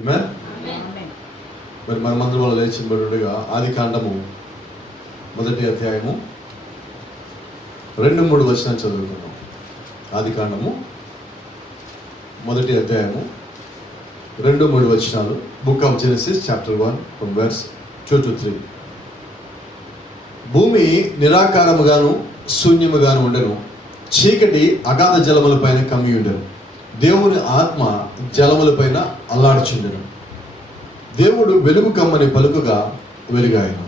ఆమేన్. మరి మనమందరం వల్ల లేచింబడుగా ఆది కాండము 1వ అధ్యాయము 2-3 వచనాలు చదువుకున్నాం. ఆది కాండము 1వ అధ్యాయము 2-3 వచనాలు. Book of Genesis chapter 1 from verse 2-3. భూమి నిరాకారముగాను శూన్యముగాను ఉండెను, చీకటి అగాధ జలముల పైన కమ్మి ఉండెను, దేవుని ఆత్మ జలముల పైన అల్లాడుచుండెను. దేవుడు వెలుగు కమ్మని పలుకుగా వెలుగాయను.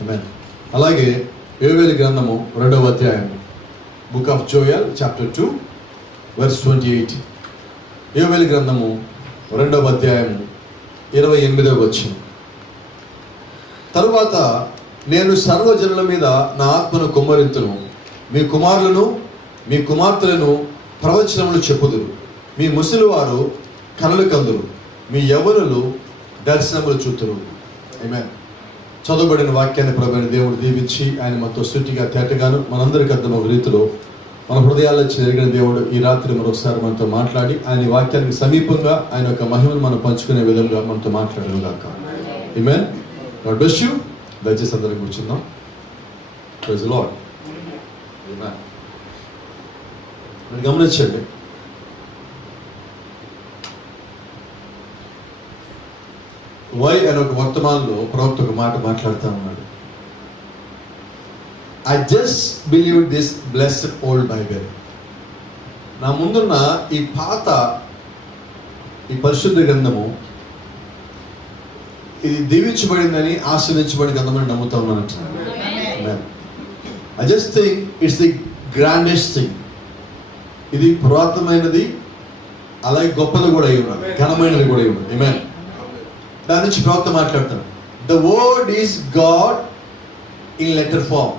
ఆమేన్. అలాగే యోవేలు గ్రంథము 2వ అధ్యాయము, book of Joel chapter 2 verse 28. యోవేలు గ్రంథము 2వ అధ్యాయము 28వ వచనం. తరువాత నేను సర్వజనుల మీద నా ఆత్మను కుమ్మరింతును, మీ కుమారులను మీ కుమార్తెలను ప్రవచనములు చెప్పుదురు, మీ ముసలివారు కలలు కందురు, మీ యవ్వనులు దర్శనములు చూతురు. ఆమేన్. చదువుబడిన వాక్యాన్ని ప్రభువైన దేవుడు దీవించి ఆయన మనతో సూటిగా తేటగాను మనందరికీ అర్థమయ్యే రీతిలో మన హృదయాల్లో జరిగిన దేవుడు ఈ రాత్రి మరొకసారి మనతో మాట్లాడి ఆయన వాక్యానికి సమీపంగా ఆయన యొక్క మహిమను మనం పంచుకునే విధంగా మనతో మాట్లాడను గాక. ఆమేన్. God bless you. దయచేసి అందరం కూర్చుందాం. Praise the Lord. ఆమేన్. మీరు గమనించండి, వై అనే ఒక వర్తమానంలో ప్రవక్త ఒక మాట మాట్లాడుతూ ఉన్నాడు. I just believe this blessed old Bible. నా ముందున్న ఈ పాత ఈ పరిశుద్ధ గ్రంథము ఇది దీవించబడిందని ఆశీర్వదించబడిన గ్రంథమని నమ్ముతా ఉన్నాను అంటున్నాను. I just think it's the grandest thing. ఇది పురాతనమైనది, అలాగే గొప్పది కూడా అయి ఉన్నది, ఘనమైనది కూడా అయి ఉన్నది. ఆమేన్. దాని నుంచి ప్రవక్త మాట్లాడతాను. The word is God in letter form.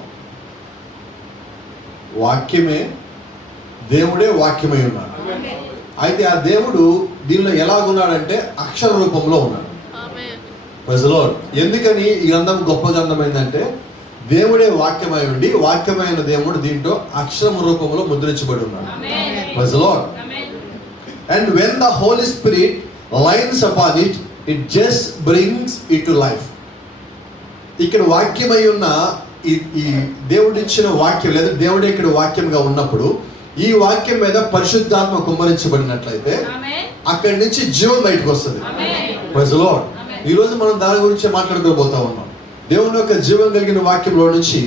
వాక్యమే దేవుడే వాక్యమై ఉన్నాడు. అయితే ఆ దేవుడు దీనిలో ఎలాగున్నాడంటే అక్షర రూపంలో ఉన్నాడు. Praise the lord. ఎందుకని ఈ గ్రంథం గొప్ప గ్రంథమైందంటే దేవుడే వాక్యమై ఉండి వాక్యమైన దేవుడు దీంట్లో అక్షరం రూపంలో ముద్రించబడి ఉన్నాడు. Praise the lord. And when the holy spirit lines upon it, it just brings it to life. ఇక్కడ వాక్యమై ఉన్న ఈ దేవుడిచ్చిన వాక్యం లేదా దేవుడే ఇక్కడ వాక్యంగా ఉన్నప్పుడు ఈ వాక్యం మీద పరిశుద్ధాత్మ కుమ్మరించబడినట్లయితే అక్కడి నుంచి జీవం బయటకు వస్తుంది. Praise the lord. ఈ రోజు మనం దాని గురించి మాట్లాడుకోబోతా ఉన్నాం. దేవుని యొక్క జీవం కలిగిన వాక్యంలో నుంచి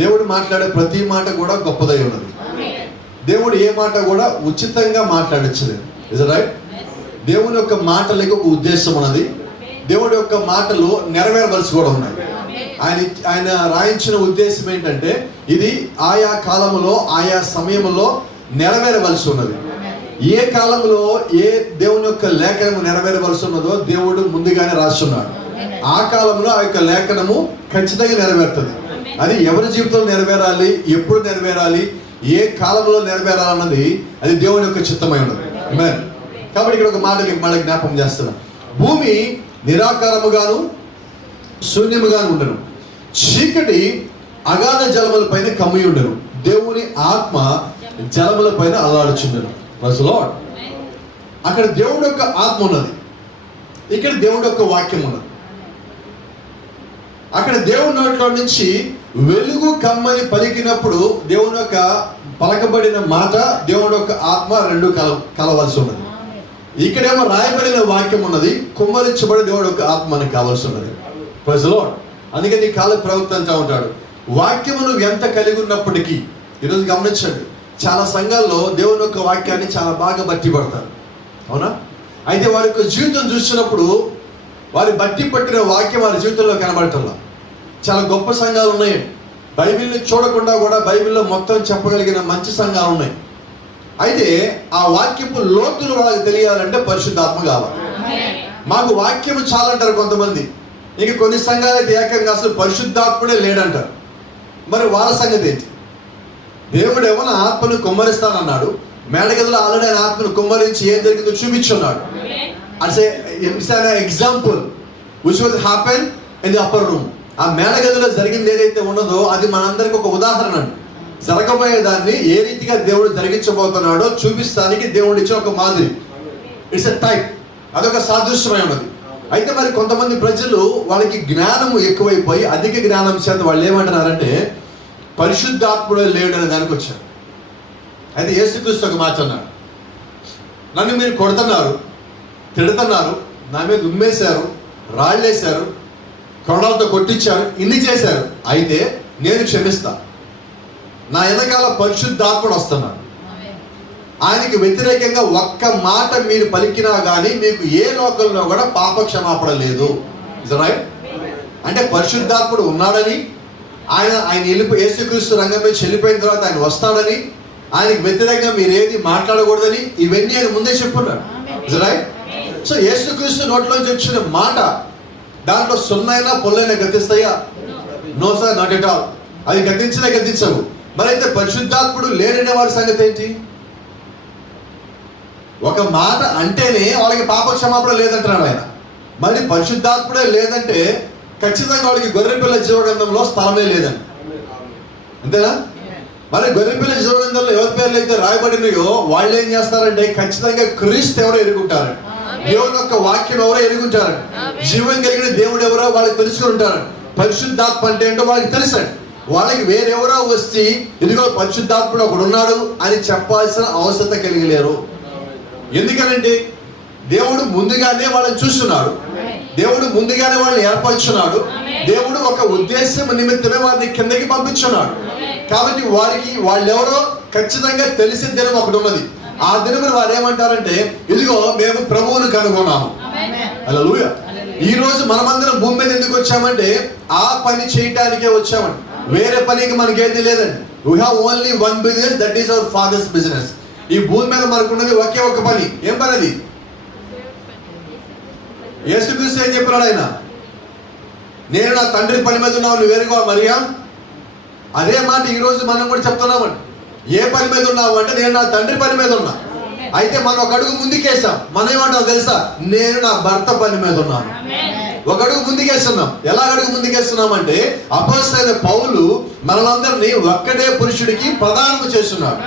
దేవుడు మాట్లాడే ప్రతి మాట కూడా గొప్పదై ఉన్నది. దేవుడు ఏ మాట కూడా ఉచితంగా మాట్లాడచ్చలేదు. Is right? దేవుని యొక్క మాటలకు ఒక ఉద్దేశం ఉన్నది. దేవుడి యొక్క మాటలు నెరవేరవలసి కూడా ఉన్నాయి. ఆయన రాయించిన ఉద్దేశం ఏంటంటే ఇది ఆయా కాలంలో ఆయా సమయంలో నెరవేరవలసి ఉన్నది. ఏ కాలంలో ఏ దేవుని యొక్క లేఖనము నెరవేరవలసి ఉన్నదో దేవుడు ముందుగానే రాస్తున్నాడు. ఆ కాలంలో ఆ యొక్క లేఖనము ఖచ్చితంగా నెరవేరుతుంది. అది ఎవరి జీవితంలో నెరవేరాలి, ఎప్పుడు నెరవేరాలి, ఏ కాలంలో నెరవేరాలన్నది అది దేవుని యొక్క చిత్తమై ఉన్నది. ఆమేన్. కాబట్టి ఇక్కడ ఒక మాట మళ్ళీ జ్ఞాపకం చేస్తున్నా. భూమి నిరాకారముగాను శూన్యముగాను ఉండను, చీకటి అగాధ జలముల పైన కమ్మి ఉండను, దేవుని ఆత్మ జలముల పైన అల్లాడుచుండెను. Praise the lord. అక్కడ దేవుడి యొక్క ఆత్మ ఉన్నది, ఇక్కడ దేవుడి యొక్క వాక్యం ఉన్నది. అక్కడ దేవుని నోట్లో నుంచి వెలుగు కమ్మని పలికినప్పుడు దేవుని యొక్క పలకబడిన మాట దేవుడి యొక్క ఆత్మ రెండు కలవలసి ఉన్నది. ఇక్కడేమో రాయబడిన వాక్యం ఉన్నది, కుమ్మరించబడి దేవుడి యొక్క ఆత్మ మనకు కావాల్సి ఉన్నది. Praise the lord. అందుకని ఈ కాల ప్రవక్త అంటూ ఉంటాడు, వాక్యము నువ్వు ఎంత కలిగి ఉన్నప్పటికీ. ఈరోజు గమనించండి, చాలా సంఘాల్లో దేవుని యొక్క వాక్యాన్ని చాలా బాగా బట్టి పడతారు, అవునా? అయితే వారి యొక్క జీవితం చూసినప్పుడు వారి బట్టి పట్టిన వాక్యం వారి జీవితంలో కనబడటంలా. చాలా గొప్ప సంఘాలు ఉన్నాయి, బైబిల్ని చూడకుండా కూడా బైబిల్లో మొత్తం చెప్పగలిగిన మంచి సంఘాలు ఉన్నాయి. అయితే ఆ వాక్యపు లోతులు వాళ్ళకి తెలియాలంటే పరిశుద్ధాత్మ కావాలి. మాకు వాక్యము చాలంటారు కొంతమంది. ఇక కొన్ని సంఘాలు అయితే ఏకంగా అసలు పరిశుద్ధాత్ముడే లేడంటారు. మరి వాళ్ళ సంగతి ఏంటి? దేవుడు ఏమన్నా ఆత్మను కుమ్మరిస్తానన్నాడు, మేడగదిలో ఆల్రెడీ ఆయన ఆత్మను కుమ్మరించి ఏం జరిగిందో చూపించున్నాడు. It's an example which will happen in the upper room. ఆ మేడగదిలో జరిగింది ఏదైతే ఉన్నదో అది మనందరికి ఒక ఉదాహరణ. జరగబోయే దాన్ని ఏ రీతిగా దేవుడు జరిగించబోతున్నాడో చూపిస్తానికి దేవుడు ఇచ్చిన ఒక మాదిరి. It's a type. అదొక సాదృశ్యమై ఉన్నది. అయితే మరి కొంతమంది ప్రజలు వాళ్ళకి జ్ఞానము ఎక్కువైపోయి అధిక జ్ఞానం చేత వాళ్ళు ఏమంటున్నారంటే పరిశుద్ధాత్ముడు లేడు అనే దానికి వచ్చారు. అయితే యేసుక్రీస్తు ఒక మాట అన్నాడు, నన్ను మీరు కొడుతున్నారు, తిడుతున్నారు, నా మీద ఉమ్మేశారు, రాళ్ళేశారు, కొరడాలతో కొట్టించారు, ఇన్ని చేశారు, అయితే నేను క్షమిస్తా. నా వెనకాల పరిశుద్ధాత్ముడు వస్తున్నాడు. ఆయనకి వ్యతిరేకంగా ఒక్క మాట మీరు పలికినా కానీ మీకు ఏ లోకంలో కూడా పాప క్షమాపణ లేదు. రైట్? అంటే పరిశుద్ధాత్ముడు ఉన్నాడని, ఆయన యేసుక్రీస్తు రంగం మీద చెల్లిపోయిన తర్వాత ఆయన వస్తాడని, ఆయనకి వ్యతిరేకంగా మీరు ఏది మాట్లాడకూడదని, ఇవన్నీ ఆయన ముందే చెప్పున్నాడు. రైట్? సో యేసుక్రీస్తు నోట్లోంచి వచ్చిన మాట దాంట్లో సున్నైనా పొల్లైనా గతిస్తాయా? No sir, not at all. అది గతించవు. మరి అయితే పరిశుద్ధాత్ముడు లేడనే వారి సంగతి ఏంటి? ఒక మాట అంటేనే వాళ్ళకి పాప క్షమాపణ లేదంటున్నాడు ఆయన. మరి పరిశుద్ధాత్ముడే లేదంటే ఖచ్చితంగా వాళ్ళకి గొర్రెపిల్ల జీవగ్రంథంలో స్థలమే లేదండి. అంతేనా? మరి గొర్రెపిల్ల జీవగ్రంథంలో ఎవరి పేర్లు అయితే రాయబడినాయో వాళ్ళు ఏం చేస్తారంటే ఖచ్చితంగా క్రీస్తు ఎవరో ఎరుగుంటారండి, దేవుని యొక్క వాక్యం ఎవరో ఎరుగుంటారండి, జీవం కలిగిన దేవుడు ఎవరో వాళ్ళకి తెలుసుకుని ఉంటారండి. పరిశుద్ధాత్మ అంటే ఏంటో వాళ్ళకి తెలుసండి. వాళ్ళకి వేరెవరో వచ్చి ఇదిగో పరిశుద్ధాత్ముడు ఒకడు ఉన్నాడు అని చెప్పాల్సిన అవసరత కలిగి లేరు. ఎందుకనండి? దేవుడు ముందుగానే వాళ్ళని చూస్తున్నాడు, దేవుడు ముందుగానే వాళ్ళని ఏర్పరచున్నాడు, దేవుడు ఒక ఉద్దేశం నిమిత్తమే వారిని కిందకి పంపించున్నాడు. కాబట్టి వాళ్ళెవరో ఖచ్చితంగా తెలిసిన దినం ఒకటి ఉన్నది. ఆ దినమున వారు ఏమంటారంటే ఇదిగో మేము ప్రభువును కనుగొన్నాము. హల్లెలూయా. ఈ రోజు మనమందరం భూమి మీద ఎందుకు వచ్చామంటే ఆ పని చేయటానికే వచ్చామండి. వేరే పనికి మనకేది లేదండి. We have only one business, that is our father's business. ఈ భూమి మీద మనకున్నది ఒకే ఒక పని. ఏం పని అది? యేసుక్రీస్తు ఏం చెప్పినాడు ఆయన? నేను నా తండ్రి పని మీద ఉన్నావు, నువ్వు వేరుగా మరియా. అదే మాట ఈ రోజు మనం కూడా చెప్తున్నామండి. ఏ పని మీద ఉన్నావు అంటే నేను నా తండ్రి పని మీద ఉన్నా. అయితే మనం ఒక అడుగు ముందుకేసాం. మనం ఏమంటాం తెలుసా? నేను నా భర్త పని మీద ఉన్నాను. ఒక అడుగు ముందుకేస్తున్నాం. ఎలా అడుగు ముందుకేస్తున్నాం అంటే అపొస్తలుడైన పౌలు మనలందరినీ ఒక్కడే పురుషుడికి ప్రదానం చేస్తున్నాడు.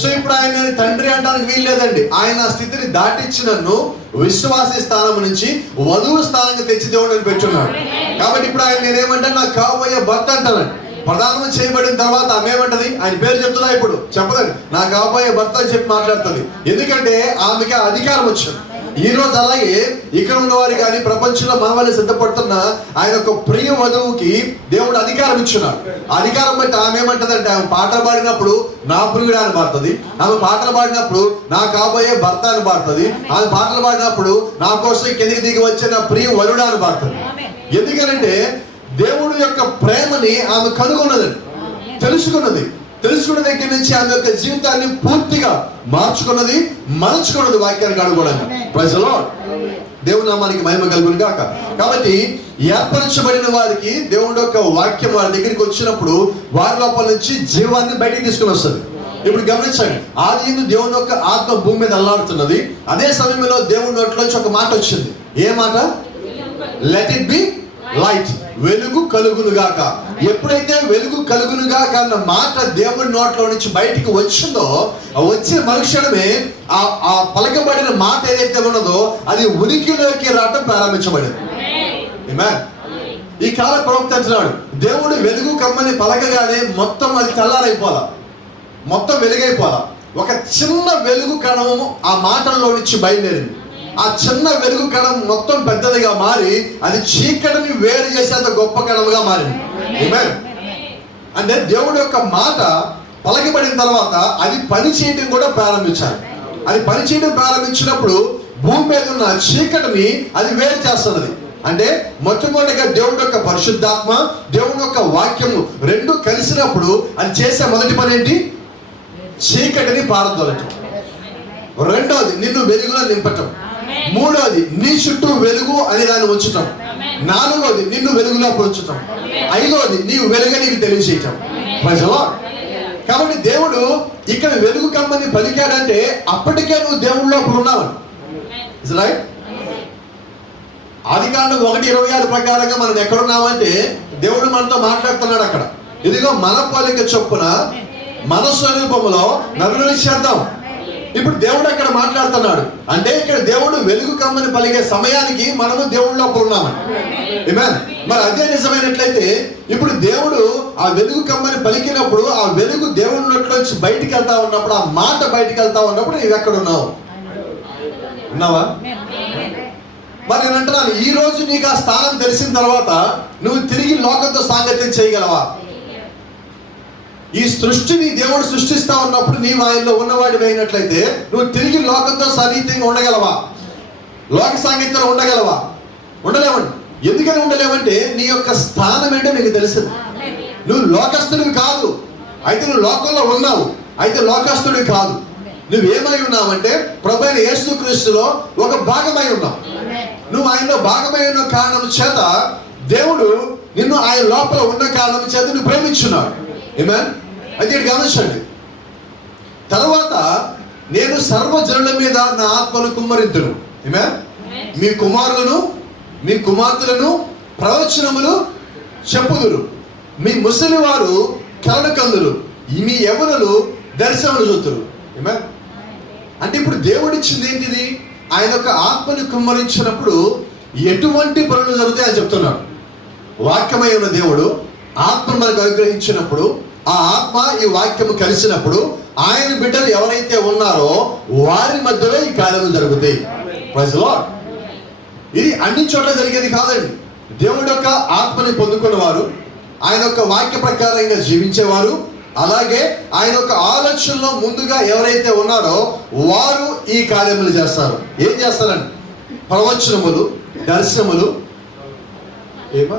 సో ఇప్పుడు ఆయన తండ్రి అంటానికి వీల్లేదండి. ఆయన స్థితిని దాటించి నన్ను విశ్వాసి స్థానం నుంచి వధువు స్థానంగా తెచ్చి దేవుడిని పెట్టున్నాడు. కాబట్టి ఇప్పుడు ఆయన నేనేమంటే నాకు కాబోయే భర్త అంటానండి. ప్రదానం చేయబడిన తర్వాత ఆమె ఏమంటది? ఆయన పేరు చెప్తున్నా, ఇప్పుడు చెప్పదండి, నా కాబోయే భర్త అని చెప్పి మాట్లాడుతుంది. ఎందుకంటే ఆమెకి అధికారం వచ్చింది. ఈ రోజు అలాగే ఇక్కడ ఉన్న వారి కానీ ప్రపంచంలో మన వాళ్ళు సిద్ధపడుతున్న ఆయన ఒక ప్రియ వధువుకి దేవుడు అధికారం ఇచ్చున్నాడు. అధికారం బట్టి ఆమె ఏమంటదంటే ఆమె పాటలు పాడినప్పుడు నా ప్రియుడు అని పాడుతుంది, ఆమె పాటలు పాడినప్పుడు నా కాబోయే భర్త అని పాడుతుంది, ఆమె పాటలు పాడినప్పుడు నా కోసం కిందికి దిగి వచ్చే నా ప్రియ వరుడు అని పాడుతుంది. ఎందుకంటే దేవుడు యొక్క ప్రేమని ఆమె కనుగొన్నదండి, తెలుసుకున్న దగ్గర నుంచి ఆమె యొక్క జీవితాన్ని పూర్తిగా మార్చుకున్నది, మరచుకున్నది వాక్యానికి అనుగుణంగా. Praise the lord. దేవుని నామానికి మహిమ కలుగును గాక. కాబట్టి ఏర్పరచబడిన వారికి దేవుడి యొక్క వాక్యం వారి దగ్గరికి వచ్చినప్పుడు వారి లోపల నుంచి జీవాన్ని బయటికి తీసుకుని వస్తుంది. ఇప్పుడు గమనించండి, ఆది దేవుని యొక్క ఆత్మ భూమి మీద అల్లాడుతున్నది. అదే సమయంలో దేవుడి నోట్లోంచి ఒక మాట వచ్చింది. ఏ మాట? లెట్ ఇట్ బి లైట్, వెలుగు కలుగునుగాక. ఎప్పుడైతే వెలుగు కలుగునుగాక అన్న మాట దేవుడి నోట్లో నుంచి బయటికి వచ్చిందో, వచ్చిన మనుషులమే ఆ పలకబడిన మాట ఏదైతే ఉన్నదో అది ఉనికిలోకి రావడం ప్రారంభించబడింది. ఆమేన్. ఈ కాల ప్రవక్త అంటున్నాడు, దేవుడు వెలుగు కమ్మని పలకగానే మొత్తం అది తెల్లారైపోదా, మొత్తం వెలుగైపోదా. ఒక చిన్న వెలుగు కణము ఆ మాటల్లో నుంచి బయలుదేరింది. ఆ చిన్న వెలుగు కణం మొత్తం పెద్దదిగా మారి అది చీకటిని వేరు చేసేంత గొప్ప కణముగా మారింది. ఆమేన్. అంటే దేవుడి యొక్క మాట పలకబడిన తర్వాత అది పని చేయడం కూడా ప్రారంభించాలి. అది పని చేయడం ప్రారంభించినప్పుడు భూమి మీద ఉన్న చీకటిని అది వేరు చేస్తున్నది. అంటే మొట్టమొదటిగా దేవుడి యొక్క పరిశుద్ధాత్మ, దేవుడి యొక్క వాక్యము రెండు కలిసినప్పుడు అది చేసే మొదటి పని ఏంటి? చీకటిని పారదోలటం. రెండోది నిన్ను వెలుగులో నింపటం. మూడోది నీ చుట్టూ వెలుగు అని దాన్ని ఉంచటం. నాలుగోది నిన్ను వెలుగులో ఉంచటం. ఐదోది నీవు వెలుగు నీకు తెలియజేయటం. Praise the Lord. కాబట్టి దేవుడు ఇక్కడ వెలుగు కమ్మని పలికాడంటే అప్పటికే నువ్వు దేవుడి లోపల ఉన్నావని. Is right? ఆదికాండం 1:26 ప్రకారంగా మనం ఎక్కడున్నామంటే దేవుడు మనతో మాట్లాడుతున్నాడు అక్కడ. ఇదిగో మన పోలిక చొప్పున మన స్వరూపములో నరుని చేద్దాం. ఇప్పుడు దేవుడు అక్కడ మాట్లాడుతున్నాడు అంటే ఇక్కడ దేవుడు వెలుగు కమ్మని పలిగే సమయానికి మనము దేవుడి లోపల ఉన్నామని. ఆమేన్. మరి అదే నిజమైనట్లయితే ఇప్పుడు దేవుడు ఆ వెలుగు కమ్మని పలికినప్పుడు ఆ వెలుగు దేవుడి నోట్లోంచి బయటికి వెళ్తా ఉన్నప్పుడు, ఆ మాట బయటికి వెళ్తా ఉన్నప్పుడు నీవు ఎక్కడ ఉన్నావు? ఉన్నావా? మరి నేను అంటున్నాను, ఈ రోజు నీకు ఆ స్థానం తెలిసిన తర్వాత నువ్వు తిరిగి లోకంతో సాంగత్యం చేయగలవా? ఈ సృష్టిని దేవుడు సృష్టిస్తా ఉన్నప్పుడు నీవు ఆయనలో ఉన్నవాడివి అయినట్లయితే నువ్వు తిరిగి లోకంతో సన్నిహితంగా ఉండగలవా? లోక సాంగత్యంలో ఉండగలవా? ఉండలేవండి. ఎందుకని ఉండలేవంటే నీ యొక్క స్థానం ఏంటో నీకు తెలుసు. నువ్వు లోకస్తుడివి కాదు, అయితే నువ్వు లోకంలో ఉన్నావు, అయితే లోకస్తుడివి కాదు. నువ్వేమై ఉన్నావంటే ప్రభువైన యేసుక్రీస్తులో ఒక భాగమై ఉన్నావు. నువ్వు ఆయనలో భాగమై ఉన్న కారణం చేత దేవుడు నిన్ను ఆయన లోపల ఉన్న కారణం చేత నువ్వు ప్రేమించున్నాడు. ఆమేన్. అయితే గమనించండి, తర్వాత నేను సర్వజనుల మీద నా ఆత్మను కుమ్మరింతును. ఆమేన్. మీ కుమారులను మీ కుమార్తెలను ప్రవచనములు చెప్పుదురు, మీ ముసలి వారు కలడు కందురు, మీ యవ్వనులు దర్శనములు చూతురు. ఆమేన్. అంటే ఇప్పుడు దేవుడు ఇచ్చింది ఏంటిది? ఆయన యొక్క ఆత్మని కుమ్మరించినప్పుడు ఎటువంటి పనులు జరుగుతాయి అని చెప్తున్నాడు. వాక్యమై ఉన్న దేవుడు ఆత్మ మనకు అనుగ్రహించినప్పుడు, ఆ ఆత్మ ఈ వాక్యము కలిసినప్పుడు ఆయన బిడ్డలు ఎవరైతే ఉన్నారో వారి మధ్యలో ఈ కార్యములు జరుగుతాయి. Praise the lord. ఇది అన్ని చోట్ల జరిగేది కాదండి. దేవుడి యొక్క ఆత్మని పొందుకున్నవారు, ఆయన యొక్క వాక్య ప్రకారంగా జీవించేవారు, అలాగే ఆయన యొక్క ఆలోచనలో ముందుగా ఎవరైతే ఉన్నారో వారు ఈ కార్యములు చేస్తారు. ఏం చేస్తారండి? ప్రవచనములు, దర్శనములు. ఏమా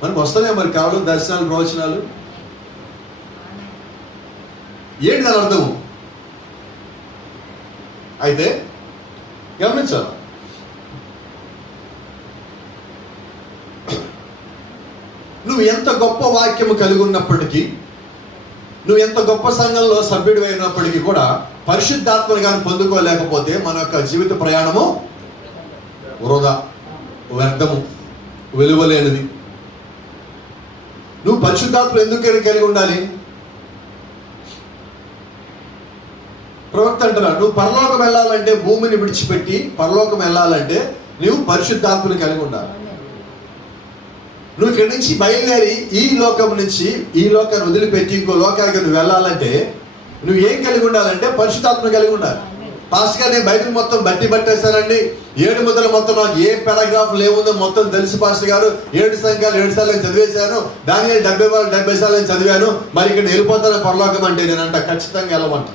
మనకు వస్తున్నాయి మరి కేవలం దర్శనాలు, ప్రవచనాలు. ఏంటి దాని అర్థము? అయితే గమనించాలి, నువ్వు ఎంత గొప్ప వాక్యము కలిగి ఉన్నప్పటికీ, నువ్వు ఎంత గొప్ప సంఘంలో సభ్యుడు అయినప్పటికీ కూడా పరిశుద్ధాత్మను కానీ పొందుకోలేకపోతే మన యొక్క జీవిత ప్రయాణము వృధా, వ్యర్థము, విలువలేనిది. నువ్వు పరిశుద్ధాత్మను ఎందుకు కలిగి ఉండాలి? ప్రవక్త అంటున్నాడు, నువ్వు పరలోకం వెళ్ళాలంటే, భూమిని విడిచిపెట్టి పరలోకం వెళ్ళాలంటే నువ్వు పరిశుద్ధాత్మను కలిగి ఉండాలి. నువ్వు ఇక్కడి నుంచి బయలుదేరి ఈ లోకం నుంచి, ఈ లోకాన్ని వదిలిపెట్టి ఇంకో లోకానికి నువ్వు వెళ్ళాలంటే నువ్వు ఏం కలిగి ఉండాలంటే పరిశుద్ధాత్మను కలిగి ఉండాలి. పాస్టర్ గారు నేను బైబిల్ మొత్తం బట్టి పట్టేశానండి, 7 ముద్రలు మొత్తం నాకు ఏ పారాగ్రాఫ్లు ఏముందో మొత్తం తెలుసు పాస్టర్ గారు, 7 సంఖ్యలు 7 సార్లు చదివేశాను, దానియేలు 70 సార్లు చదివాను, మరి ఇక్కడ వెళ్ళిపోతాను పరలోకం అంటే నేనంట ఖచ్చితంగా వెళ్ళమంట.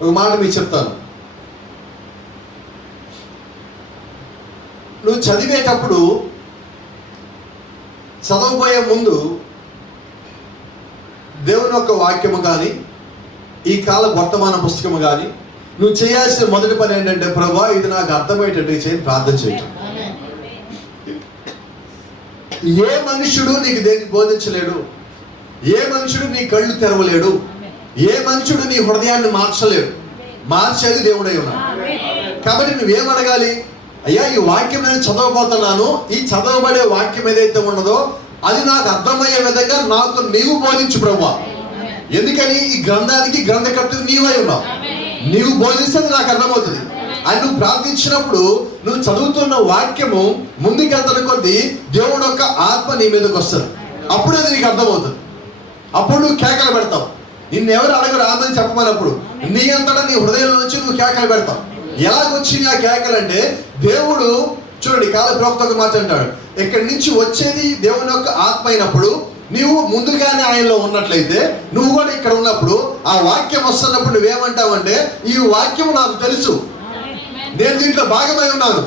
ఒక మాట మీకు చెప్తాను, నువ్వు చదివేటప్పుడు చదవబోయే ముందు దేవుని యొక్క వాక్యము కానీ, ఈ కాల వర్తమాన పుస్తకము కానీ నువ్వు చేయాల్సిన మొదటి పని ఏంటంటే, ప్రభువా ఇది నాకు అర్థమయ్యేటట్టు చేయి, ప్రార్థన చేయటం. ఏ మనుషుడు నీకు దేనికి బోధించలేడు, ఏ మనుషుడు నీ కళ్ళు తెరవలేడు, ఏ మనుషుడు నీ హృదయాన్ని మార్చలేడు. మార్చేది దేవుడై ఉన్నాడు. కాబట్టి నువ్వేం అడగాలి? అయ్యా ఈ వాక్యం నేను చదవబోతున్నాను, ఈ చదవబడే వాక్యం ఏదైతే ఉన్నదో అది నాకు అర్థమయ్యే విధంగా నాకు నీవు బోధించు ప్రభువా. ఎందుకని? ఈ గ్రంథానికి గ్రంథకర్తవు నీవై ఉన్నావు, నీవు బోధిస్తే నాకు అర్థమవుతుంది అని నువ్వు ప్రార్థించినప్పుడు నువ్వు చదువుతున్న వాక్యము ముందుకెళ్తున్న కొద్దీ దేవుడు యొక్క ఆత్మ నీ మీదకి వస్తుంది. అప్పుడు అది నీకు అర్థమవుతుంది. అప్పుడు నువ్వు కేకలు పెడతావు. నిన్నెవరు అడగరు ఆమెను చెప్పమన్నప్పుడు నీ అంతటా నీ హృదయం నుంచి నువ్వు కేకలు పెడతావు. ఎలాగొచ్చింది ఆ కేకలు అంటే, దేవుడు చూడండి కాల ప్రవక్త ఒక మాట అంటాడు, ఇక్కడి నుంచి వచ్చేది దేవుని యొక్క ఆత్మ అయినప్పుడు నీవు ముందుగానే ఆయనలో ఉన్నట్లయితే నువ్వు కూడా ఇక్కడ ఉన్నప్పుడు ఆ వాక్యం వస్తున్నప్పుడు నువ్వేమంటావంటే, ఈ వాక్యము నాకు తెలుసు, నేను దీంట్లో భాగమై ఉన్నాను,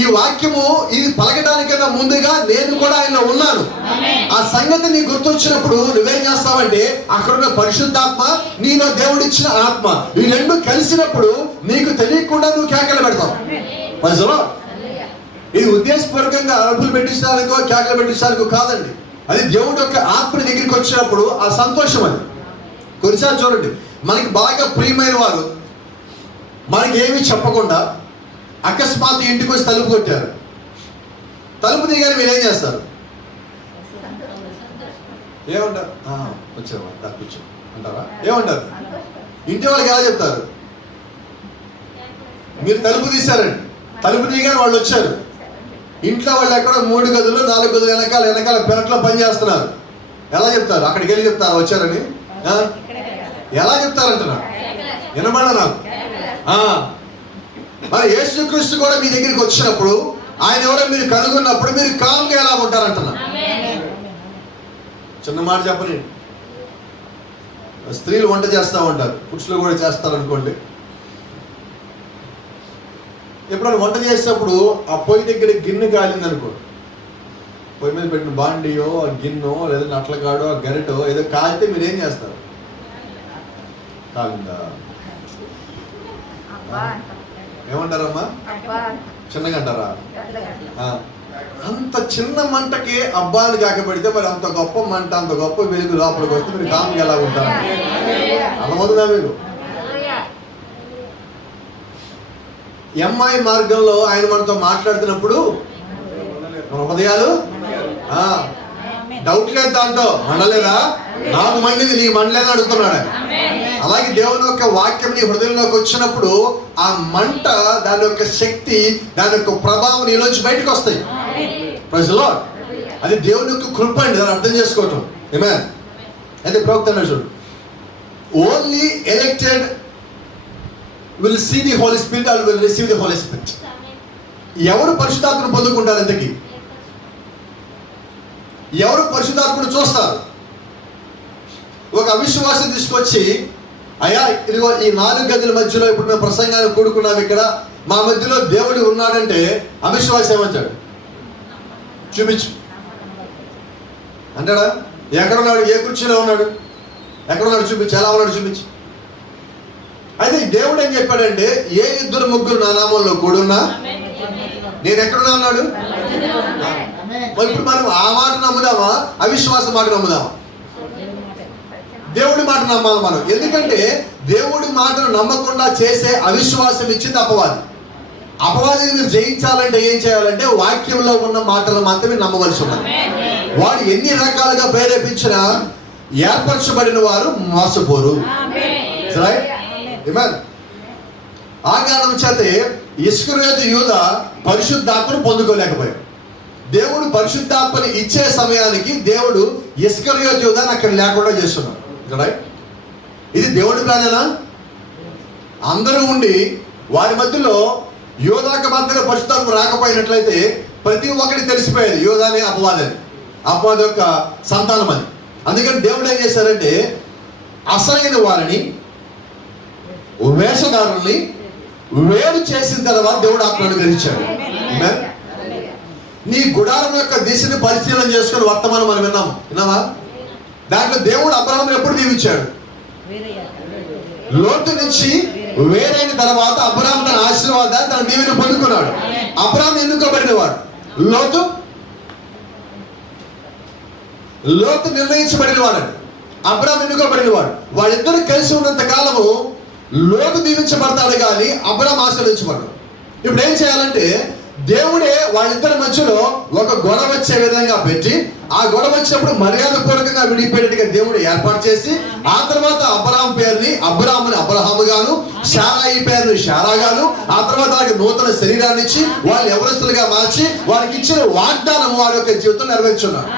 ఈ వాక్యము ఇది పలకడానికన్నా ముందుగా నేను కూడా ఆయనలో ఉన్నాను. ఆ సంగతి నీకు గుర్తొచ్చినప్పుడు నువ్వేం చేస్తావంటే, అక్కడున్న పరిశుద్ధాత్మ నీలో దేవుడిచ్చిన ఆత్మ ఈ రెండు కలిసినప్పుడు నీకు తెలియకుండా నువ్వు కేకలు పెడతావు. ప్రజలో ఇది ఉద్దేశపూర్వకంగా అరుపులు పెట్టించడానికో కేకలు పెట్టించడానికో కాదండి. అది దేవుడి యొక్క ఆత్మ దగ్గరికి వచ్చినప్పుడు ఆ సంతోషం. అది కొన్నిసార్లు చూడండి, మనకి బాగా ప్రియమైన వారు మనకి ఏమీ చెప్పకుండా అకస్మాత్ ఇంటికి వచ్చి తలుపు కొట్టారు. తలుపు దిగారు, మీరేం చేస్తారు? ఏమంటారు? వచ్చావా, కూర్చో. అంటారా? ఏమంటారు? ఇంటి వాళ్ళకి ఎలా చెప్తారు? మీరు తలుపు తీశారండి, తలుపు తీయగానే వాళ్ళు వచ్చారు. ఇంట్లో వాళ్ళు ఎక్కడ 3 గదులు 4 గదులు వెనకాల పెరట్లో పని చేస్తున్నారు. ఎలా చెప్తారు? అక్కడికి వెళ్ళి చెప్తారు వచ్చారని? ఎలా చెప్తారంటున్నా? వినబడ నాకు. మరి యేసుక్రీస్తు కూడా మీ దగ్గరికి వచ్చినప్పుడు, ఆయన ఎవరో మీరు కనుగొన్నప్పుడు మీరు కామ్గా ఎలా ఉంటారంటున్నా? చిన్న మాట చెప్పని, స్త్రీలు వంట చేస్తూ ఉంటారు, పురుషులు కూడా చేస్తారు అనుకోండి. ఎప్పుడైనా వంట చేసేటప్పుడు ఆ పొయ్యి దగ్గర గిన్నె కాలింది అనుకో, పొయ్యి మీద పెట్టిన బాండియో ఆ గిన్నెో లేదా అట్లకాడో ఆ గరిటో ఏదో కాలితే మీరు ఏం చేస్తారు? కాలిందా ఏమంటారమ్మా? చిన్నగా అంటారా? అంత చిన్న మంటకి అబ్బాని కాకపెడితే మరి అంత గొప్ప మంట, అంత గొప్ప వెలుగు లోపలికి వస్తే మీరు కామ్గా ఎలా ఉంటారు? అలవదుగా మీరు. ఎంఐ మార్గంలో ఆయన మనతో మాట్లాడుతున్నప్పుడు మన హృదయాలు డౌట్ లేదు, దాంతో మండలేదా? నాకు మండింది, నీకు మండలేదని అడుగుతున్నాడు. అలాగే దేవుని యొక్క వాక్యం నీ హృదయంలోకి వచ్చినప్పుడు ఆ మంట, దాని యొక్క శక్తి, దాని యొక్క ప్రభావం నీలోంచి బయటకు వస్తాయి. Praise the lord. అది దేవుని యొక్క కృప అండి, దాన్ని అర్థం చేసుకోవటం. ఆమేన్. అయితే ప్రవక్త చూడు, only elected will see the holy spirit or will receive the holy spirit. ఎవరు పరిశుద్ధాత్మను పొందుకుంటారు? ఇంతకీ ఎవరు పరిశుద్ధాత్మను చూస్తారు? ఒక అవిశ్వాసం తీసుకొచ్చి, అయ్యా ఇదిగో ఈ 4 గదుల మధ్యలో ఇప్పుడు మేము ప్రసంగాన్ని కూడుకున్నాం, ఇక్కడ మా మధ్యలో దేవుడు ఉన్నాడంటే అవిశ్వాసం ఏమంటాడు? చూపించు అంటాడా? ఎక్కడున్నాడు? ఏ కుర్చీలో ఉన్నాడు? ఎక్కడున్నాడు? చూపించు. ఎలా ఉన్నాడు? చూపించు. అయితే దేవుడు ఏం చెప్పాడంటే, ఏ 2-3 నా నామంలో కూడున్నా నేను ఎక్కడున్నా అన్నాడు. ఇప్పుడు మనం ఆ మాట నమ్ముదామా, అవిశ్వాస మాట నమ్ముదామా? దేవుడి మాట నమ్మాలి మనం. ఎందుకంటే దేవుడి మాటను నమ్మకుండా చేసే అవిశ్వాసం ఇచ్చింది అపవాది. అపవాదిని మీరు జయించాలంటే ఏం చేయాలంటే వాక్యంలో ఉన్న మాటలు మాత్రమే నమ్మవలసి ఉన్నది. వాడు ఎన్ని రకాలుగా ప్రేరేపించినా ఏర్పరచబడిన వారు మోసపోరు. ఆ కారణం చేతే ఇస్కరియోతు యూదా పరిశుద్ధాత్మను పొందుకోలేకపోయాడు. దేవుడు పరిశుద్ధాత్మని ఇచ్చే సమయానికి దేవుడు ఇస్కరియోతు యూదాని అక్కడ లేకుండా చేస్తున్నాడు. ఇది దేవుడి ప్లానేనా? అందరూ ఉండి వారి మధ్యలో యోధాకు మాత్రమే పరిశుద్ధాత్మ రాకపోయినట్లయితే ప్రతి ఒక్కరికి తెలిసిపోయేది యోధానే అపవాదని, అపవాది యొక్క సంతానం అని. అందుకని దేవుడు ఏం చేశారంటే అసలైన వారిని, వేషధారుల్ని వేరు చేసిన తర్వాత దేవుడు ఆత్మను గ్రహించాడు. నీ గుడారం యొక్క దిశని పరిశీలన చేసుకుని వర్తమానం మనం విన్నామా? దాంట్లో దేవుడు అబ్రహామును ఎప్పుడు దీవించాడు? లోతు నుంచి వేరైన తర్వాత అబ్రహాము తన ఆశీర్వాదాన్ని, తన దీవెని పొందుకున్నాడు. అబ్రహాము ఎన్నుకోబడిన వాడు, లోతు నిర్ణయించబడిన వాడు. అబ్రహాము ఎన్నుకోబడిన వాడు. వాళ్ళిద్దరు కలిసి ఉన్నంత కాలము లోతు దీవించబడతాడు కానీ అబ్రహాము ఆశీర్వదించబడ్డాడు. ఇప్పుడు ఏం చేయాలంటే దేవుడే వాళ్ళిద్దరి మధ్యలో ఒక గొడవ వచ్చే విధంగా పెట్టి, ఆ గొడవ వచ్చినప్పుడు మర్యాద పూర్వకంగా విడిపోయేట్టుగా దేవుడు ఏర్పాటు చేసి, ఆ తర్వాత అబ్రహాము పేరుని అబ్రహాముని అబ్రహాము గాను, శారాయి పేరుని శారా గాను, ఆ తర్వాత వారికి నూతన శరీరాన్ని ఇచ్చి వాళ్ళు ఎవరస్తులుగా మార్చి వారికి ఇచ్చిన వాగ్దానం వారి యొక్క జీవితం నెరవేర్చున్నారు.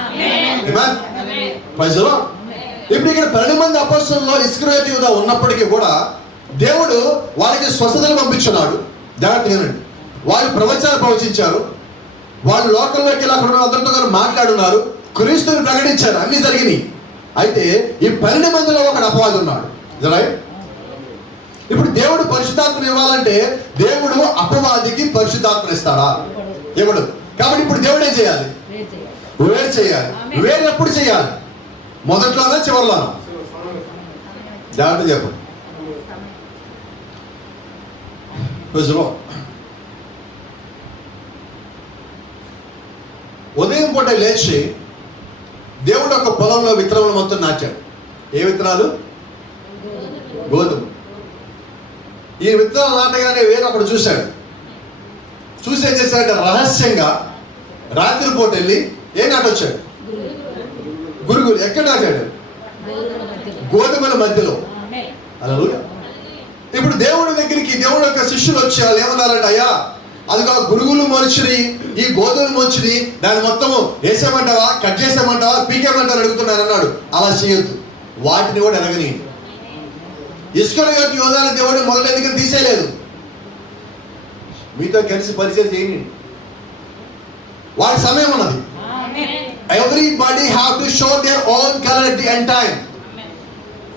ఇప్పుడు ఇక్కడ 12 మంది అపోస్తలుల్లో ఇస్కరియోతు యూదా ఉన్నప్పటికీ కూడా దేవుడు వారికి స్వస్థతలు పంపించున్నాడు. జాగ్రత్తగా వినండి. వాళ్ళు ప్రవచనాలు ప్రవచించారు, వాళ్ళు లోకంలోకి వెళ్ళి అక్కడ అందరితో మాట్లాడున్నారు, క్రీస్తుని ప్రకటించారు, అన్ని జరిగినాయి. అయితే ఈ 12 మందిలో ఒకడు అపవాది ఉన్నాడు. ఇప్పుడు దేవుడు పరిశుద్ధాత్మను ఇవ్వాలంటే దేవుడు అపవాదికి పరిశుద్ధాత్మను ఇస్తాడా? ఇవ్వడు. కాబట్టి ఇప్పుడు దేవుడు ఏం చేయాలి? వేరు చేయాలి. వేరు ఎప్పుడు చేయాలి? మొదట్లోనా చివరిలోనా? జాగ్రత్త చెప్పండి. ఉదయం పూట లేచి దేవుడు ఒక పొలంలో విత్తనాలు మొత్తం నాటాడు. ఏ విత్తనాలు? గోధుమ. ఈ విత్తనాలు నాటగానే వేరే ఒకడు చూశాడు. చూసి ఏం చేశాడంటే రహస్యంగా రాత్రిపూట వెళ్ళి ఏం నాటొచ్చాడు? గురుగులు. ఎక్కడ నాటాడు? గోధుమల మధ్యలో. హల్లెలూయా. ఇప్పుడు దేవుడి దగ్గరికి దేవుడు యొక్క శిష్యులు వచ్చారు. ఏమన్నారంట, అయ్యా అదిగా గురుగులు మొలిచిని, ఈ గోధుమలు మొలిచిని, దాన్ని మొత్తము వేసేయమంటావా, కట్ చేసేయమంటావా, పీకేయమంటావా అడుగుతున్నాను అన్నాడు. అలా చేయొద్దు, వాటిని కూడా ఎరగని. ఇస్కరియోతు యోధాను దేవుడు మొదలు ఎందుకని తీసేయలేదు, మీతో కలిసి పరిచయం చేయండి, వాడి సమయం ఉన్నది. Everybody have to show their own colour at the end time.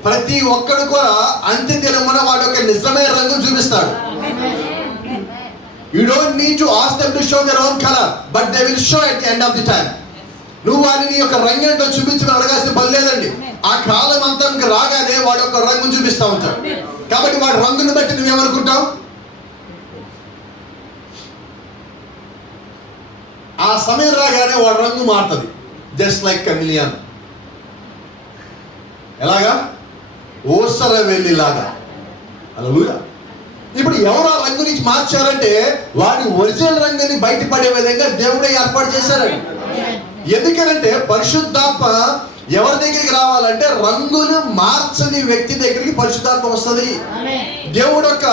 ప్రతి ఒక్కడు కూడా అంత్య దినమున వాడి యొక్క నిజమైన రంగు చూపిస్తాడు. You don't need to ask them to show their own color, but they will show at the end of the time. నువ్వు వారిని యొక్క రంగు ఏంటో చూపించమని అడగాల్సిన పని లేదండి. ఆ కాలం అంతా రాగానే వాడి యొక్క రంగు చూపిస్తూ ఉంటాడు. కాబట్టి వాడి రంగుని బట్టి నువ్వేమనుకుంటావు, ఆ సమయం రాగానే వాడి రంగు మారుతుంది. Just like chameleon. ఎలాగా, ఓసర వెళ్ళిలాగా. హల్లెలూయా. ఇప్పుడు ఎవరు ఆ రంగు నుంచి మార్చారంటే వాడి ఒరిజినల్ రంగుని బయటపడే విధంగా దేవుడే ఏర్పాటు చేశారండి. ఎందుకనంటే పరిశుద్ధాత్మ ఎవరి దగ్గరికి రావాలంటే రంగులు మార్చని వ్యక్తి దగ్గరికి పరిశుద్ధాత్మ వస్తుంది. దేవుడు యొక్క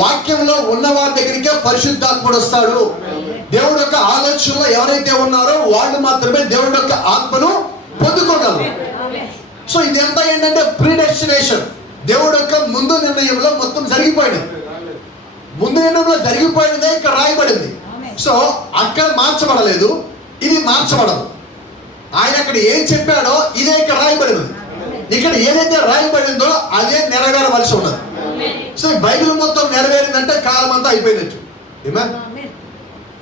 వాక్యంలో ఉన్న వారి దగ్గరికే పరిశుద్ధాత్ముడు వస్తాడు. దేవుడు యొక్క ఆలోచనలో ఎవరైతే ఉన్నారో వాళ్ళు మాత్రమే దేవుడి యొక్క ఆత్మను పొందుకోగలరు. సో ఇదంతా ఏంటంటే ప్రీడెస్టినేషన్. దేవుడు యొక్క ముందు నిర్ణయంలో మొత్తం జరిగిపోయింది. ముందు నిర్ణయంలో జరిగిపోయినదే ఇక్కడ రాయబడింది. సో అక్కడ మార్చబడలేదు, ఇది మార్చబడదు. ఆయన అక్కడ ఏం చెప్పాడో ఇదే ఇక్కడ రాయబడింది. ఇక్కడ ఏదైతే రాయబడిందో అదే నెరవేరవలసి ఉన్నది. సో బైబిల్ మొత్తం నెరవేరిందంటే కాలం అంతా అయిపోయినట్టు.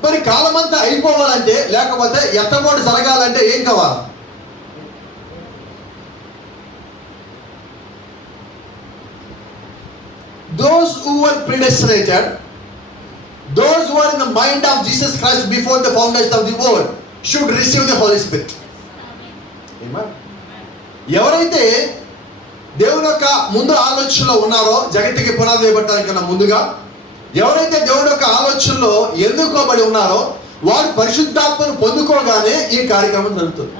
మరి కాలం అంతా అయిపోవాలంటే, లేకపోతే ఎత్తబోటు జరగాలంటే ఏం కావాలి? Those who were predestinated, those who are in the mind of Jesus Christ before the foundation of the world should receive the Holy Spirit. Amen. ఎవరైతే దేవుని యొక్క ముందు ఆలోచనలో ఉన్నారో, జగత్తుకి పునాది వేయబడటానికన్నా ముందుగా ఎవరైతే దేవుని యొక్క ఆలోచనలో ఎన్నుకోబడి ఉన్నారో వారు పరిశుద్ధాత్మను పొందుకోగానే ఈ కార్యక్రమం జరుగుతుంది.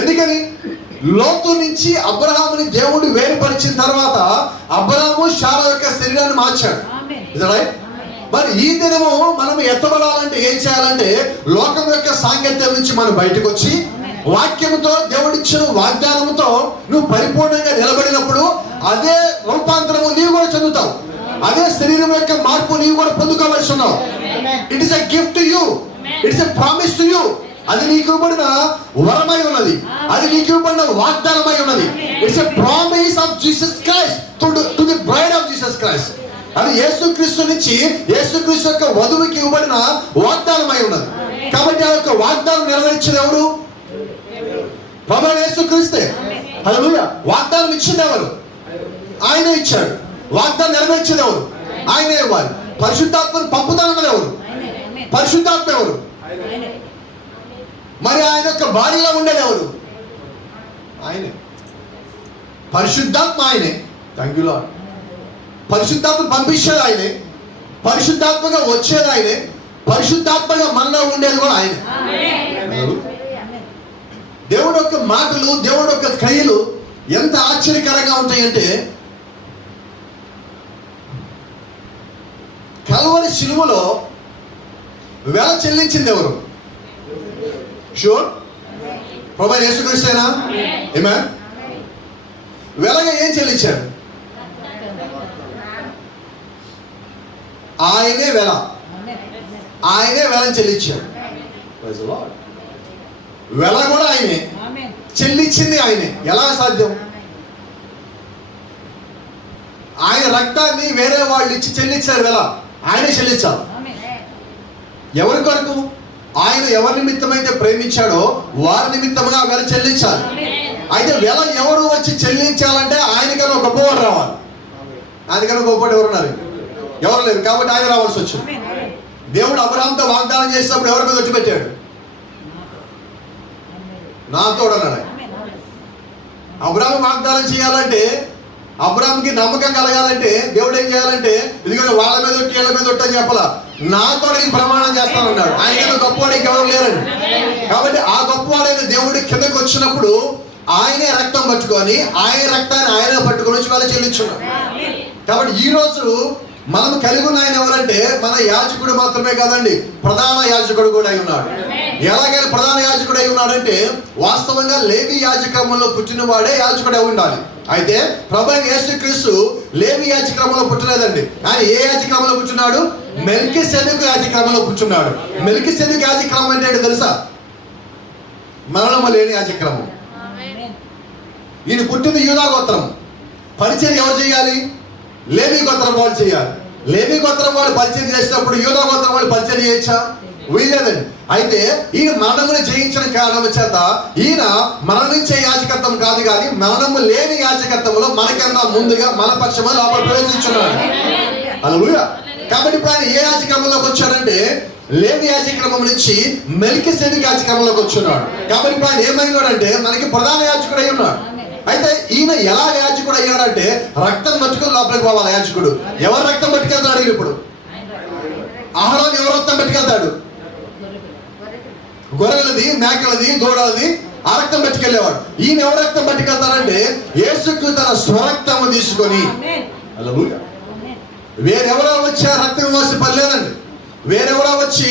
ఎందుకని? లోతు నుంచి అబ్రహాముని దేవుడు వేరుపరిచిన తర్వాత అబ్రహాము శారా యొక్క శరీరాన్ని మార్చాడు. మరి ఈ దినము మనం ఎత్తబడాలంటే ఏం చేయాలంటే, లోకం యొక్క సాంగత్యం నుంచి మనం బయటకు వచ్చి వాక్యముతో దేవుడిచ్చిన వాగ్దానముతో నువ్వు పరిపూర్ణంగా నిలబడినప్పుడు అదే రూపాంతరము నీవు కూడా చెందుతావు. అదే శరీరం యొక్క మార్పు నీవు కూడా పొందుకోవలసి ఉన్నావు. It is a gift to you, it's a promise to you. అది నీకు ఇవ్వబడిన వరమై ఉన్నది, అది నీకు ఇవ్వబడిన వాగ్దానమై ఉన్నది. It's a promise of Jesus Christ to the bride of Jesus Christ. అది యేసుక్రీస్తు నుంచి యేసుక్రీస్తు యొక్క వధువుకి ఇవ్వబడిన వాగ్దానమై ఉన్నది. కాబట్టి ఆ యొక్క వాగ్దానం నెరవేర్చేది ఎవరు? ప్రభువైన యేసుక్రీస్తే. హల్లెలూయా. వాగ్దానం ఇచ్చింది ఎవరు? ఆయనే ఇచ్చాడు. వాగ్దానం నెరవేర్చేది ఎవరు? ఆయనే ఇవ్వాలి. పరిశుద్ధాత్మను పంపుతానన్నది ఎవరు? పరిశుద్ధాత్మ ఎవరు? మరి ఆయన యొక్క భార్యగా ఉండేది ఎవరు? ఆయనే. పరిశుద్ధాత్మ ఆయనే. Thank you lord. పరిశుద్ధాత్మ పంపించేది ఆయనే, పరిశుద్ధాత్మగా వచ్చేది ఆయనే, పరిశుద్ధాత్మగా మనలో ఉండేది కూడా ఆయనే. దేవుడు యొక్క మాటలు, దేవుడు యొక్క క్రియలు ఎంత ఆశ్చర్యకరంగా ఉంటాయంటే, కల్వరి శిలువలో వెల చెల్లించింది ఎవరు? షూర్, ప్రభువైన యేసుక్రీస్తేనా? ఆమేన్. వెలగా ఏం చెల్లించాడు? ఆయనే వెల, ఆయనే వెలని చెల్లించాడు. వెల కూడా ఆయనే, చెల్లించింది ఆయనే. ఎలా సాధ్యం? ఆయన రక్తాన్ని వేరే వాళ్ళు ఇచ్చి చెల్లించారు వెల, ఆయనే చెల్లించాలి. ఎవరి కొరకు? ఆయన ఎవరి నిమిత్తమైతే ప్రేమించాడో వారి నిమిత్తముగా వెల చెల్లించాలి. అయితే వెల ఎవరు వచ్చి చెల్లించాలంటే ఆయనకన్నా గొప్పవాడు రావాలి. ఆయనకన్నా గొప్పవాడు ఎవరున్నారు? ఎవరు లేరు. కాబట్టి ఆయన రావాల్సి వచ్చింది. దేవుడు అబ్రహాంతో వాగ్దానం చేసినప్పుడు ఎవరి మీద వచ్చి పెట్టాడు? నాతో అన్నాడు. అబ్రహాం వాగ్దానం చేయాలంటే, అబ్రహాంకి నమ్మకం కలగాలంటే దేవుడు ఏం చేయాలంటే, ఇదిగో వాళ్ళ మీద ఒట్టి వీళ్ళ మీద ఒట్టి అని చెప్పాల, నాతో ప్రమాణం చేస్తానన్నాడు. ఆయన గొప్పవాడు ఇంకెవరు లేరండి. కాబట్టి ఆ గొప్పవాడైన దేవుడి కిందకి వచ్చినప్పుడు ఆయనే రక్తం పట్టుకొని ఆయన రక్తాన్ని ఆయన పట్టుకొని వచ్చి వాళ్ళు చెల్లించున్నారు. కాబట్టి ఈ రోజు మనం కలిగి ఉన్న ఆయన ఎవరంటే మన యాజకుడు మాత్రమే కాదండి, ప్రధాన యాజకుడు కూడా అయి ఉన్నాడు. ఎలాగైనా ప్రధాన యాజకుడు అయి ఉన్నాడంటే వాస్తవంగా లేవి యాజక్రమంలో పుట్టిన వాడే యాజకుడు అయి ఉండాలి. అయితే ప్రభువైన యేసుక్రీస్తు లేవి యాజక్రమంలో పుట్టలేదండి. ఆయన ఏ యాజక్రమంలో పుట్టున్నాడు? మెల్కీసెదెకు యాజక్రమంలో పుట్టున్నాడు. మెల్కీసెదెకు యాజక్రమం అంటే ఏంటో తెలుసా? మరణము లేని యాజక్రమం. ఈయన పుట్టింది యూదా గోత్రం. పరిచయం ఎవరు చేయాలి? లేవి గోత్రం వాళ్ళు చేయాలి. లేవి గోత్రం వాళ్ళు పరిచయం చేసినప్పుడు యూదా గోత్రం వాళ్ళు పరిచయం చేయొచ్చా? వీలేదండి. అయితే ఈయన మరణమును జయించిన కారణం చేత ఈయన మరణించే యాజకత్వం కాదు, కానీ మరణము లేని యాజకత్వంలో మనకన్నా ముందుగా మన పక్షంలో లోపల ప్రవేశించున్నాడు. హల్లెలూయా. కాబట్టి ఇప్పుడు ఆయన ఏ యాజక్రమంలోకి వచ్చాడంటే లేవి యాజక్రమం నుంచి మెల్కీసెదెకు యాజక్రమంలోకి వచ్చున్నాడు. కాబట్టి ఇప్పుడు ఆయన ఏమైనాడంటే మనకి ప్రధాన యాజకుడు అయి ఉన్నాడు. అయితే ఈయన ఎలా యాజకుడు అయ్యాడంటే రక్తం పట్టుకుని లోపలికి పోవాలి యాజకుడు. ఎవరు రక్తం పట్టుకెళ్తాడు? ఇప్పుడు ఆహారం ఎవరు రక్తం పట్టుకెళ్తాడు? గొర్రెలది, మేకలది, దూడలది ఆ రక్తం పట్టుకెళ్ళేవాడు. ఈయన ఎవరు రక్తం పట్టుకెళ్తారంటే యేసుక్రీస్తు తన స్వరక్తము తీసుకొని. హల్లెలూయా. వేరెవరో వచ్చి ఆ రక్తం మోసి పని లేదండి. వేరెవరో వచ్చి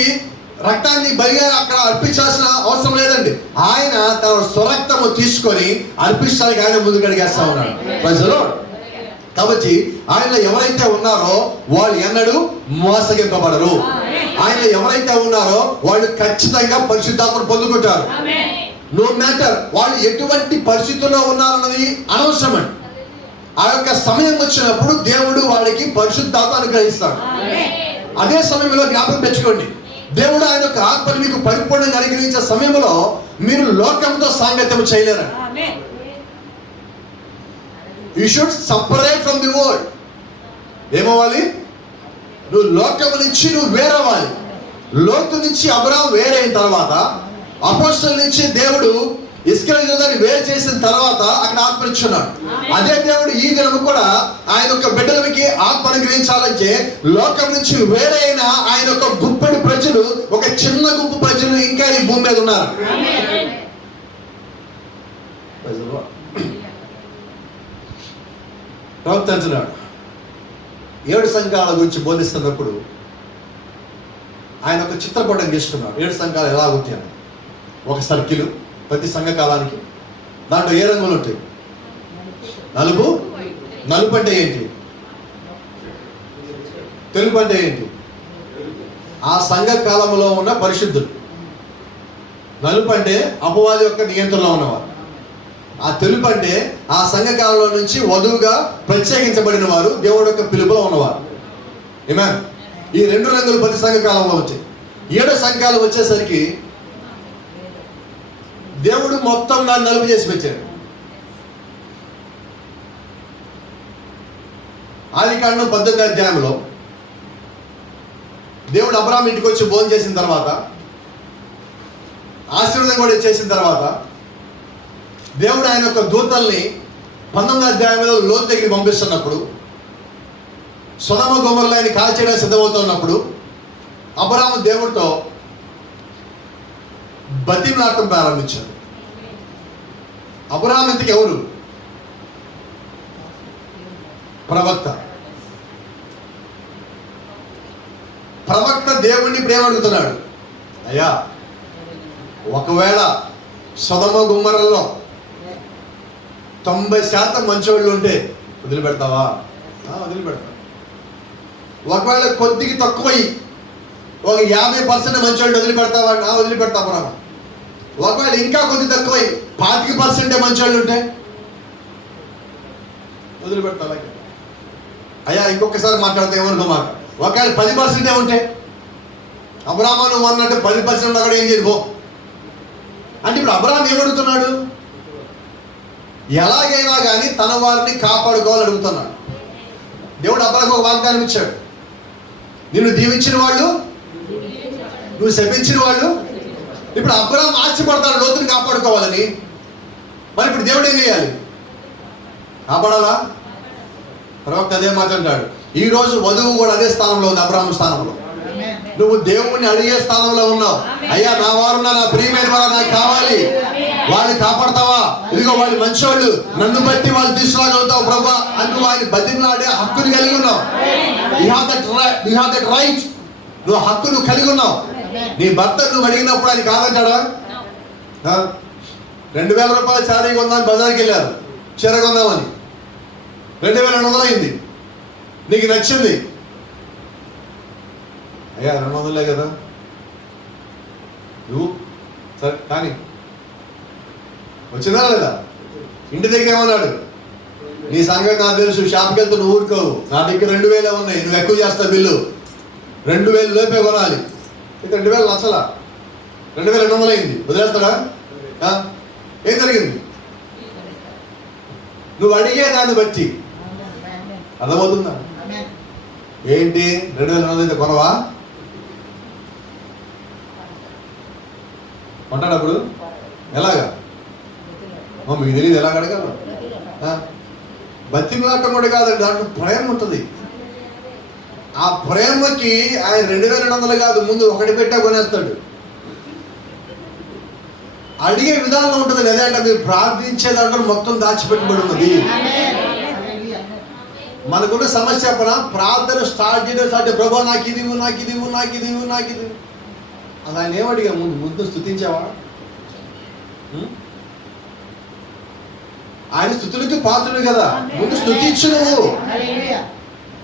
రక్తాన్ని బలిగా అక్కడ అర్పించాల్సిన అవసరం లేదండి. ఆయన తన స్వరక్తము తీసుకొని అర్పించడానికి ఆయన ముందుకు అడిగేస్తా ఉన్నాడు. ప్రజలు కాబట్టి ఆయన ఎవరైతే ఉన్నారో వాళ్ళు ఎన్నడూ మోసగింపబడరు. ఆయన ఎవరైతే ఉన్నారో వాళ్ళు ఖచ్చితంగా పరిశుద్ధాత్మను పొందుకుంటారు. నో మ్యాటర్ వాళ్ళు ఎటువంటి పరిస్థితుల్లో ఉన్నారన్నది అనవసరమండి. ఆ యొక్క సమయం వచ్చినప్పుడు దేవుడు వాళ్ళకి పరిశుద్ధాత్మ అనుగ్రహిస్తాడు. అదే సమయంలో జ్ఞాపకం తెచ్చుకోండి, దేవుడు ఆయన యొక్క ఆత్మను మీకు పరిపూర్ణంగా అనుగ్రహించే సమయంలో మీరు లోకంతో సాంగత్యం చేయలేరు. You should separate from the world. ఏమవ్వాలి? నువ్వు లోకం నుంచి నువ్వు వేరవ్వాలి. లోతు నుంచి అబ్రహాము వేరైన తర్వాత, అపోస్తలుల నుంచి దేవుడు ఇశ్రాయేలుని వేరు చేసిన తర్వాత అక్కడ ఆత్మ ఇచ్చున్నాడు. అదే దేవుడు ఈ దినము కూడా ఆయన యొక్క బిడ్డలకి ఆత్మ అనుగ్రహించాలంటే లోకం నుంచి వేరైన ఆయన యొక్క గుంపెడు ప్రజలు, ఒక చిన్న గుంపు ప్రజలు ఇంకా ఈ భూమి మీద ఉన్నారు. ప్రవక్త అంటున్నాడు 7 సంఘాల గురించి బోధిస్తున్నప్పుడు ఆయన ఒక చిత్రపటం గీస్తున్నాడు. 7 సంఘాలు ఎలా ఉంటాయి? ఒక సర్కిల్ ప్రతి సంఘ కాలానికి. దాంట్లో ఏ రంగులు ఉంటాయి? నలుపు. నలుపు అంటే ఏంటి? తెలుపు అంటే ఏంటి? ఆ సంఘ కాలంలో ఉన్న పరిశుద్ధులు. నలుపు అంటే అపవాది యొక్క నియంత్రణలో ఉన్నవారు. ఆ తెలుపు అంటే ఆ సంఘ కాలంలో నుంచి వధువుగా ప్రత్యేకించబడిన వారు, దేవుడు యొక్క పిలుపులో ఉన్నవారు. ఆమేన్. ఈ 2 రంగులు ప్రతి సంఘ కాలంలో వచ్చాయి. 7 సంఘాలు వచ్చేసరికి దేవుడు మొత్తం దాన్ని నలుపు చేసి పెట్టాడు. ఆదికాండం 18వ అధ్యాయంలో దేవుడు అబ్రాహాము ఇంటికి వచ్చి భోజనం చేసిన తర్వాత, ఆశీర్వాదం కూడా చేసిన తర్వాత, దేవుడు ఆయన యొక్క దూతల్ని 19వ అధ్యాయంలో లోతు దగ్గరికి పంపిస్తున్నప్పుడు, సొదొమ గొమొర్రా ఆయన కాల్చేయడానికి సిద్ధమవుతున్నప్పుడు అబ్రాహాము దేవుడితో బతిమలాడటం ప్రారంభించాడు. అబ్రాహాము ఇంతకు ఎవరు? ప్రవక్త. ప్రవక్త దేవుణ్ణి ప్రేమ అడుగుతున్నాడు. అయ్యా, ఒకవేళ సొదొమ గొమొర్రాలో 90% మంచోళ్ళు ఉంటే వదిలిపెడతావా? వదిలిపెడతా. ఒకవేళ కొద్దిగా తక్కువై ఒక 50% మంచోళ్ళు వదిలిపెడతావా? వదిలిపెడతా. అబ్రాహాము ఒకవేళ ఇంకా కొద్ది తక్కువై 25% మంచోళ్ళు ఉంటే వదిలిపెడతావా? అయ్యా, ఇంకొకసారి మాట్లాడితే ఏమనుకో మాట. ఒకవేళ 10% ఉంటే, అబ్రాహాము నువ్వు అన్నట్టు 10% అక్కడ ఏం చేయదు పో అంటే. ఇప్పుడు అబ్రాహాము ఏమడుగుతున్నాడు? ఎలాగైనా కానీ తన వారిని కాపాడుకోవాలని అడుగుతున్నాడు. దేవుడు అబ్రాహాముకు ఒక వాగ్దానం ఇచ్చాడు. నిన్ను దీవించిన వాళ్ళు, నువ్వు శపించిన వాళ్ళు. ఇప్పుడు అబ్రాహాము ఆశపడతాడు లోతుని కాపాడుకోవాలని. మరి ఇప్పుడు దేవుడు ఏం చేయాలి? కాపాడాలా? ప్రవక్త అదే మాట అంటాడు. ఈ రోజు వధువు కూడా అదే స్థానంలో ఉంది, అబ్రాహాము స్థానంలో. నువ్వు దేవుణ్ణి అడిగే స్థానంలో ఉన్నావు. అయ్యా, నా వారు నా ప్రియమైన వారు నాకు కావాలి. వాళ్ళని కాపాడతావా? ఇదిగో వాళ్ళు మంచోళ్ళు, నన్ను బట్టి వాళ్ళు తీసుకురాగలుగుతావు ప్రభా అని నువ్వు ఆయన బతిమలాడే హక్కుని కలిగి ఉన్నావు. You have that right. నువ్వు హక్కు నువ్వు కలిగి ఉన్నావు. నీ భర్త నువ్వు అడిగినప్పుడు ఆయన కాదంటాడా? 2000 రూపాయలు శారీ కొందామని బజార్కి వెళ్ళారు, చీర కొందామని. 2200 అయింది. నీకు నచ్చింది, అయ్యా 200 కదా నువ్వు సరే కానీ వచ్చిందా లేదా? ఇంటి దగ్గర ఏమన్నాడు? నీ సంగతి నాకు తెలుసు, షాప్కి వెళ్తే నువ్వు ఊరుకోవు, నా దగ్గర 2000 ఉన్నాయి, నువ్వు ఎక్కువ చేస్తావు బిల్లు, 2000 లోపే కొనాలి. 2000 లక్షలా, 2200 అయింది, వదిలేస్తాడా? ఏం జరిగింది? నువ్వు అడిగే దాన్ని బట్టి. అర్థమవుతుందా? ఏంటి 2200 అయితే కొనవా? కొంటాడప్పుడు ఎలాగా? మీకు తెలియదు ఎలాగ అడగాలి? బతిమలాటం కూడా కాదండి, దాంట్లో ప్రేమ ఉంటుంది. ఆ ప్రేమకి ఆయన 2200 కాదు, ముందు 1 పెట్టా కొనేస్తాడు. అడిగే విధానం ఉంటుంది. లేదంటే మీరు ప్రార్థించే దాంట్లో మొత్తం దాచిపెట్టబడి ఉన్నది. మనకున్న సమస్య చెప్పనా? ప్రార్థన స్టార్ట్ చేయడం ప్రభా నాకు ఇది ఇవ్వు, నాకు ఇది ఇవ్వు, నాకు ఇది ఇవ్వు, నాకు ఇది. అది ఆయన ఏమడిగా? ముందు స్తుతించావా? ఆయన స్తుతులకి పాత్రుడు కదా, ముందు స్తుతించు. నువ్వు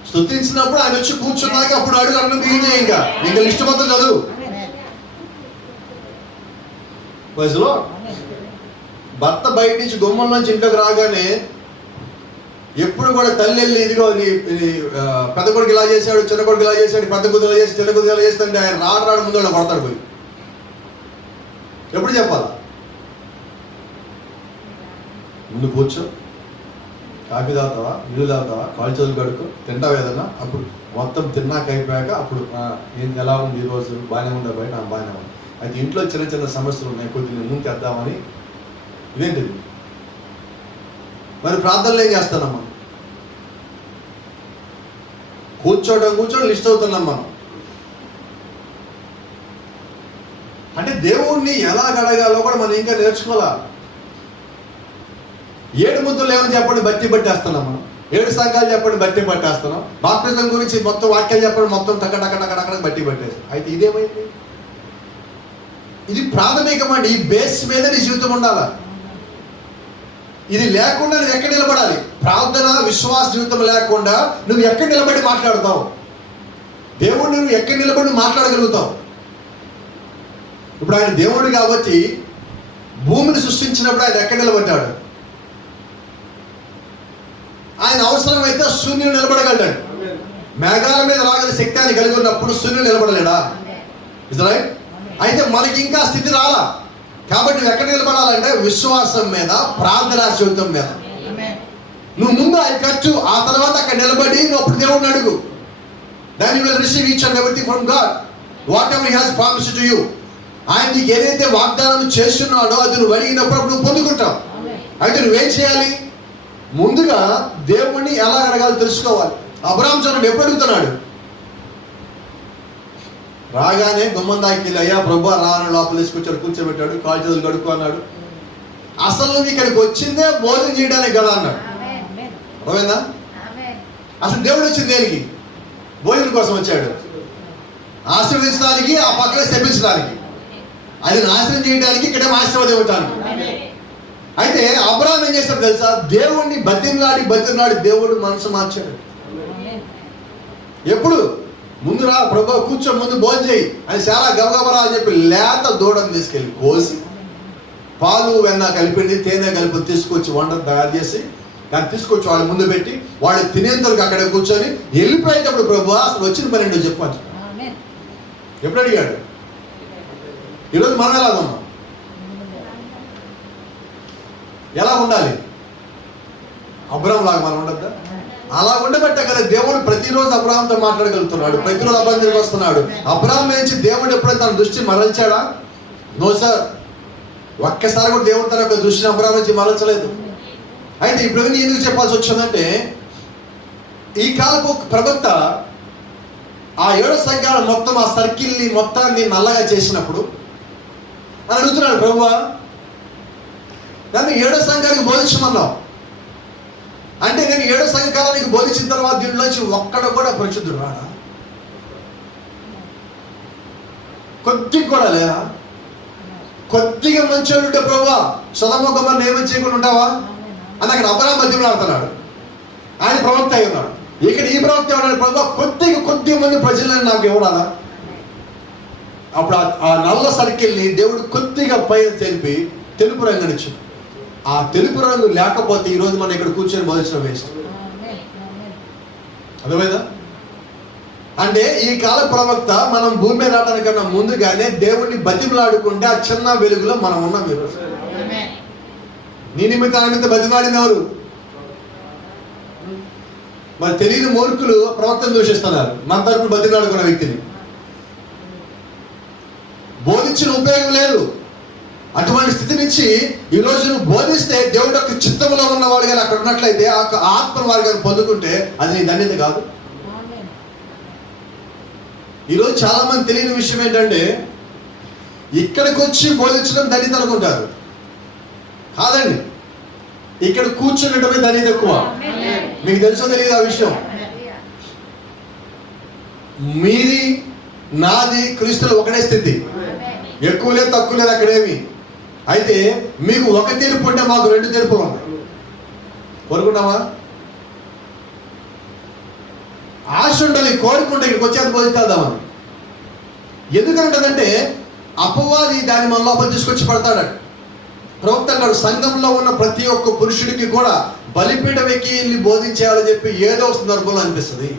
స్తుతించినప్పుడు ఆయన వచ్చి కూర్చున్నాక అప్పుడు అడుగు అన్నం బిగిన. ఇంకా లిస్ట్ మొత్తం చదువు. వయసులో భర్త బయట నుంచి గుమ్మం నుంచి ఇంట్లోకి రాగానే ఎప్పుడు కూడా తల్లి వెళ్ళి ఇదిగో పెద్ద కొడుకు ఇలా చేశాడు, చిన్న కొడుకు ఇలా చేశాడు, పెద్ద కూతురు ఇలా చేసి చిన్న కూతురు ఇలా చేస్తుంటే ఆయన రాడు ముందు వాళ్ళు కొడతాడు పోయి. ఎప్పుడు చెప్పాలి? ముందు కూర్చో, కాఫీ తాగుతావా, నీళ్ళు తాగుతావా, కాలు చేతులు కడుక్కో, తింటావు ఏదన్నా, అప్పుడు మొత్తం తిన్నాక అయిపోయాక అప్పుడు ఎలా ఉంది ఈరోజు, బాగానే ఉందా బయట? బాగానే ఉంది. అయితే ఇంట్లో చిన్న చిన్న సమస్యలు ఉన్నాయి, కొద్దిగా ముందు తెద్దామని. ఇదేంటిది? మరి ప్రార్థనలు ఏం చేస్తున్నాం మనం? కూర్చోడం లిస్ట్ అవుతున్నాం మనం. అంటే దేవుణ్ణి ఎలా అడగాలో కూడా మనం ఇంకా నేర్చుకోవాలా. 7 ముద్దులు ఏమని చెప్పండి, బట్టి పట్టేస్తున్నాం మనం. 7 సంఘాలు చెప్పండి, బట్టి పట్టేస్తున్నాం. బాప్టిజం గురించి మొత్తం వాక్యాలు చెప్పండి, మొత్తం టక్కడక్కడక్కడక్కడ బట్టి పట్టేస్తాం. అయితే ఇదేమైంది? ఇది ప్రాథమికమండి. ఈ బేస్ మీద నీ జీవితం ఉండాలా. ఇది లేకుండా నువ్వు ఎక్కడ నిలబడాలి? ప్రార్థన విశ్వాస జీవితం లేకుండా నువ్వు ఎక్కడ నిలబడి మాట్లాడతావు? దేవుడిని నువ్వు ఎక్కడ నిలబడి మాట్లాడగలుగుతావు? ఇప్పుడు ఆయన దేవుడు కాబట్టి భూమిని సృష్టించినప్పుడు ఆయన ఎక్కడ నిలబడ్డాడు? ఆయన అవసరమైతే శూన్యుడు నిలబడగలడు. మేఘాల మీద రాగల శక్తి ఆయన కలిగి ఉన్నప్పుడు శూన్యుడు నిలబడలేడా? Is right? అయితే మనకి ఇంకా స్థితి రాలా. కాబట్టి నువ్వు ఎక్కడ నిలబడాలంటే విశ్వాసం మీద, ప్రార్థనా జీవితం మీద. నువ్వు ముందు ఆయన ఖర్చు, ఆ తర్వాత అక్కడ నిలబడి నువ్వు అప్పుడు దేవుడిని అడుగు. Then you will receive each and everything from God. Whatever He has promised to you. ఆయన నీకు ఏదైతే వాగ్దానం చేస్తున్నాడో అది నువ్వు అడిగినప్పుడు నువ్వు పొందుకుంటావు. అయితే నువ్వేం చేయాలి? ముందుగా దేవుణ్ణి ఎలా అడగాలో తెలుసుకోవాలి. అబ్రాహాము చూడండి ఎప్పుడు అడుగుతున్నాడు? రాగానే గుమ్మం దాకి అయ్యా ప్రభు రాని లోపల తీసుకొచ్చాడు, కూర్చోబెట్టాడు, కాలు చేతులు కడుక్కో అన్నాడు. అసలు నువ్వు ఇక్కడికి వచ్చిందే భోజనం చేయడానికి కదా అన్నాడు. అర్థమైందా? అసలు దేవుడు వచ్చింది దేనికి? భోజనం కోసం వచ్చాడు. ఆశీర్వదించడానికి, ఆ పక్కన శపించడానికి. అది నాశనం చేయడానికి, ఇక్కడే ఆశీర్వాదం ఇవ్వటానికి. అయితే అబ్రాహాం ఏం చేస్తాడు తెలుసా? దేవుణ్ణి బతిమలాడి దేవుడు మనసు మార్చాడు. ఎప్పుడు? ముందు రా ప్రభు, కూర్చో, ముందు భోజనం చేయి అని చాలా గబగబరా అని చెప్పి లేత దూడను తీసుకెళ్ళి కోసి పాలు వెన్న కలిపింది, తేనె కలిపి తీసుకొచ్చి వంట తయారు చేసి దాన్ని తీసుకొచ్చి వాళ్ళు ముందు పెట్టి వాళ్ళు తినేంతరకు అక్కడే కూర్చొని వెళ్ళిపోయేటప్పుడు ప్రభు అసలు వచ్చిన పని ఏంటో చెప్పచ్చు. ఎప్పుడు అడిగాడు? ఈరోజు మనం ఎలా ఉన్నాం? ఎలా ఉండాలి? అబ్రాహాం లాగా మనం ఉండద్దా? అలా ఉండబట్టే కదా దేవుడు ప్రతిరోజు అబ్రాహాంతో మాట్లాడగలుగుతున్నాడు, ప్రతిరోజు అబ్రాహాం దగ్గరికి వస్తున్నాడు. అబ్రాహాం నుంచి దేవుడు ఎప్పుడైతే తన దృష్టి మరల్చాడా? No sir. ఒక్కసారి కూడా దేవుడు తన యొక్క దృష్టిని అబ్రాహాం నుంచి మరల్చలేదు. అయితే ఇప్పుడు ఎందుకు చెప్పాల్సి వచ్చిందంటే, ఈ కాలపు ప్రవక్త ఆ 7 సంఘాలు మొత్తం ఆ సర్కిల్ని మొత్తాన్ని నల్లగా చేసినప్పుడు అని అడుగుతున్నాడు, ప్రభువా నన్ను 7వ సంఘానికి బోధించమన్నావు అంటే నేను 7వ సంఘకాలానికి బోధించిన తర్వాత దీనిలోంచి ఒక్కడు కూడా పరిశుద్ధుడు రాడా? కొద్దిగా కూడా లేదా? కొద్దిగా మంచోళ్ళు ఉంటే ప్రభువా సొదొమ గొమొర్రా నియమం చేయకుండా ఉంటావా అని అక్కడ అబ్రాహాము మధ్యలో ఆడుతున్నాడు. ఆయన ప్రవక్త అయి ఉన్నాడు. ఇక్కడ ఈ ప్రవక్త ఉన్నాడు, ప్రభువా కొద్దిగా మంది ప్రజలను నాకు ఇవ్వడాలా? అప్పుడు ఆ నల్ల సర్కిల్ని దేవుడు కొద్దిగా పైన తెలిపి తెలుపు రంగునిచ్చు. ఆ తెలుపు రంగు లేకపోతే ఈరోజు మనం ఇక్కడ కూర్చొని బోధించడం వేస్ట్. అర్థమైందా? అంటే ఈ కాల ప్రవక్త మనం భూమి మీద రావడానికన్నా ముందుగానే దేవుడిని బతిమలాడుకుంటే ఆ చిన్న వెలుగులో మనం ఉన్నాం ఈరోజు. నీ నిమిత్తం బతిమలాడింది ఎవరు? మరి తెలియని మూర్ఖులు ప్రవక్తను దూషిస్తున్నారు, మన తరపున బతిమలాడుకున్న వ్యక్తిని. బోధించిన ఉపయోగం లేదు. అటువంటి స్థితి నుంచి ఈరోజు నువ్వు బోధిస్తే దేవుడు యొక్క చిత్తంలో ఉన్నవాడు కానీ అక్కడ ఉన్నట్లయితే ఆ ఆత్మను వారు కానీ పొందుకుంటే అది నీ ధన్యత కాదు. ఈరోజు చాలా మంది తెలియని విషయం ఏంటంటే ఇక్కడికి వచ్చి బోధించడం ధన్యత అనుకుంటారు. కాదండి, ఇక్కడ కూర్చుండటమే ధన్యత ఎక్కువ. మీకు తెలుసో తెలియదు ఆ విషయం? మీది నాది క్రీస్తులో ఒకటే స్థితి, ఎక్కువ లేదు తక్కువ లేదు అక్కడేమి. అయితే మీకు ఒక తీర్పు ఉంటే మాకు 2 తీర్పులు ఉన్నాయి. కోరుకున్నావా? ఆశ ఉండాలి, కోరుకుంటే ఇక్కడికి వచ్చేది బోధిద్దామని. ఎందుకంటే అపవాది దాన్ని మన లోపల తీసుకొచ్చి పడతాడు. ప్రవక్త అన్నాడు, సంఘంలో ఉన్న ప్రతి ఒక్క పురుషుడికి కూడా బలిపీఠం ఎక్కి వెళ్ళి బోధించేయాలని చెప్పి ఏదో సందర్భంలో అనిపిస్తుంది.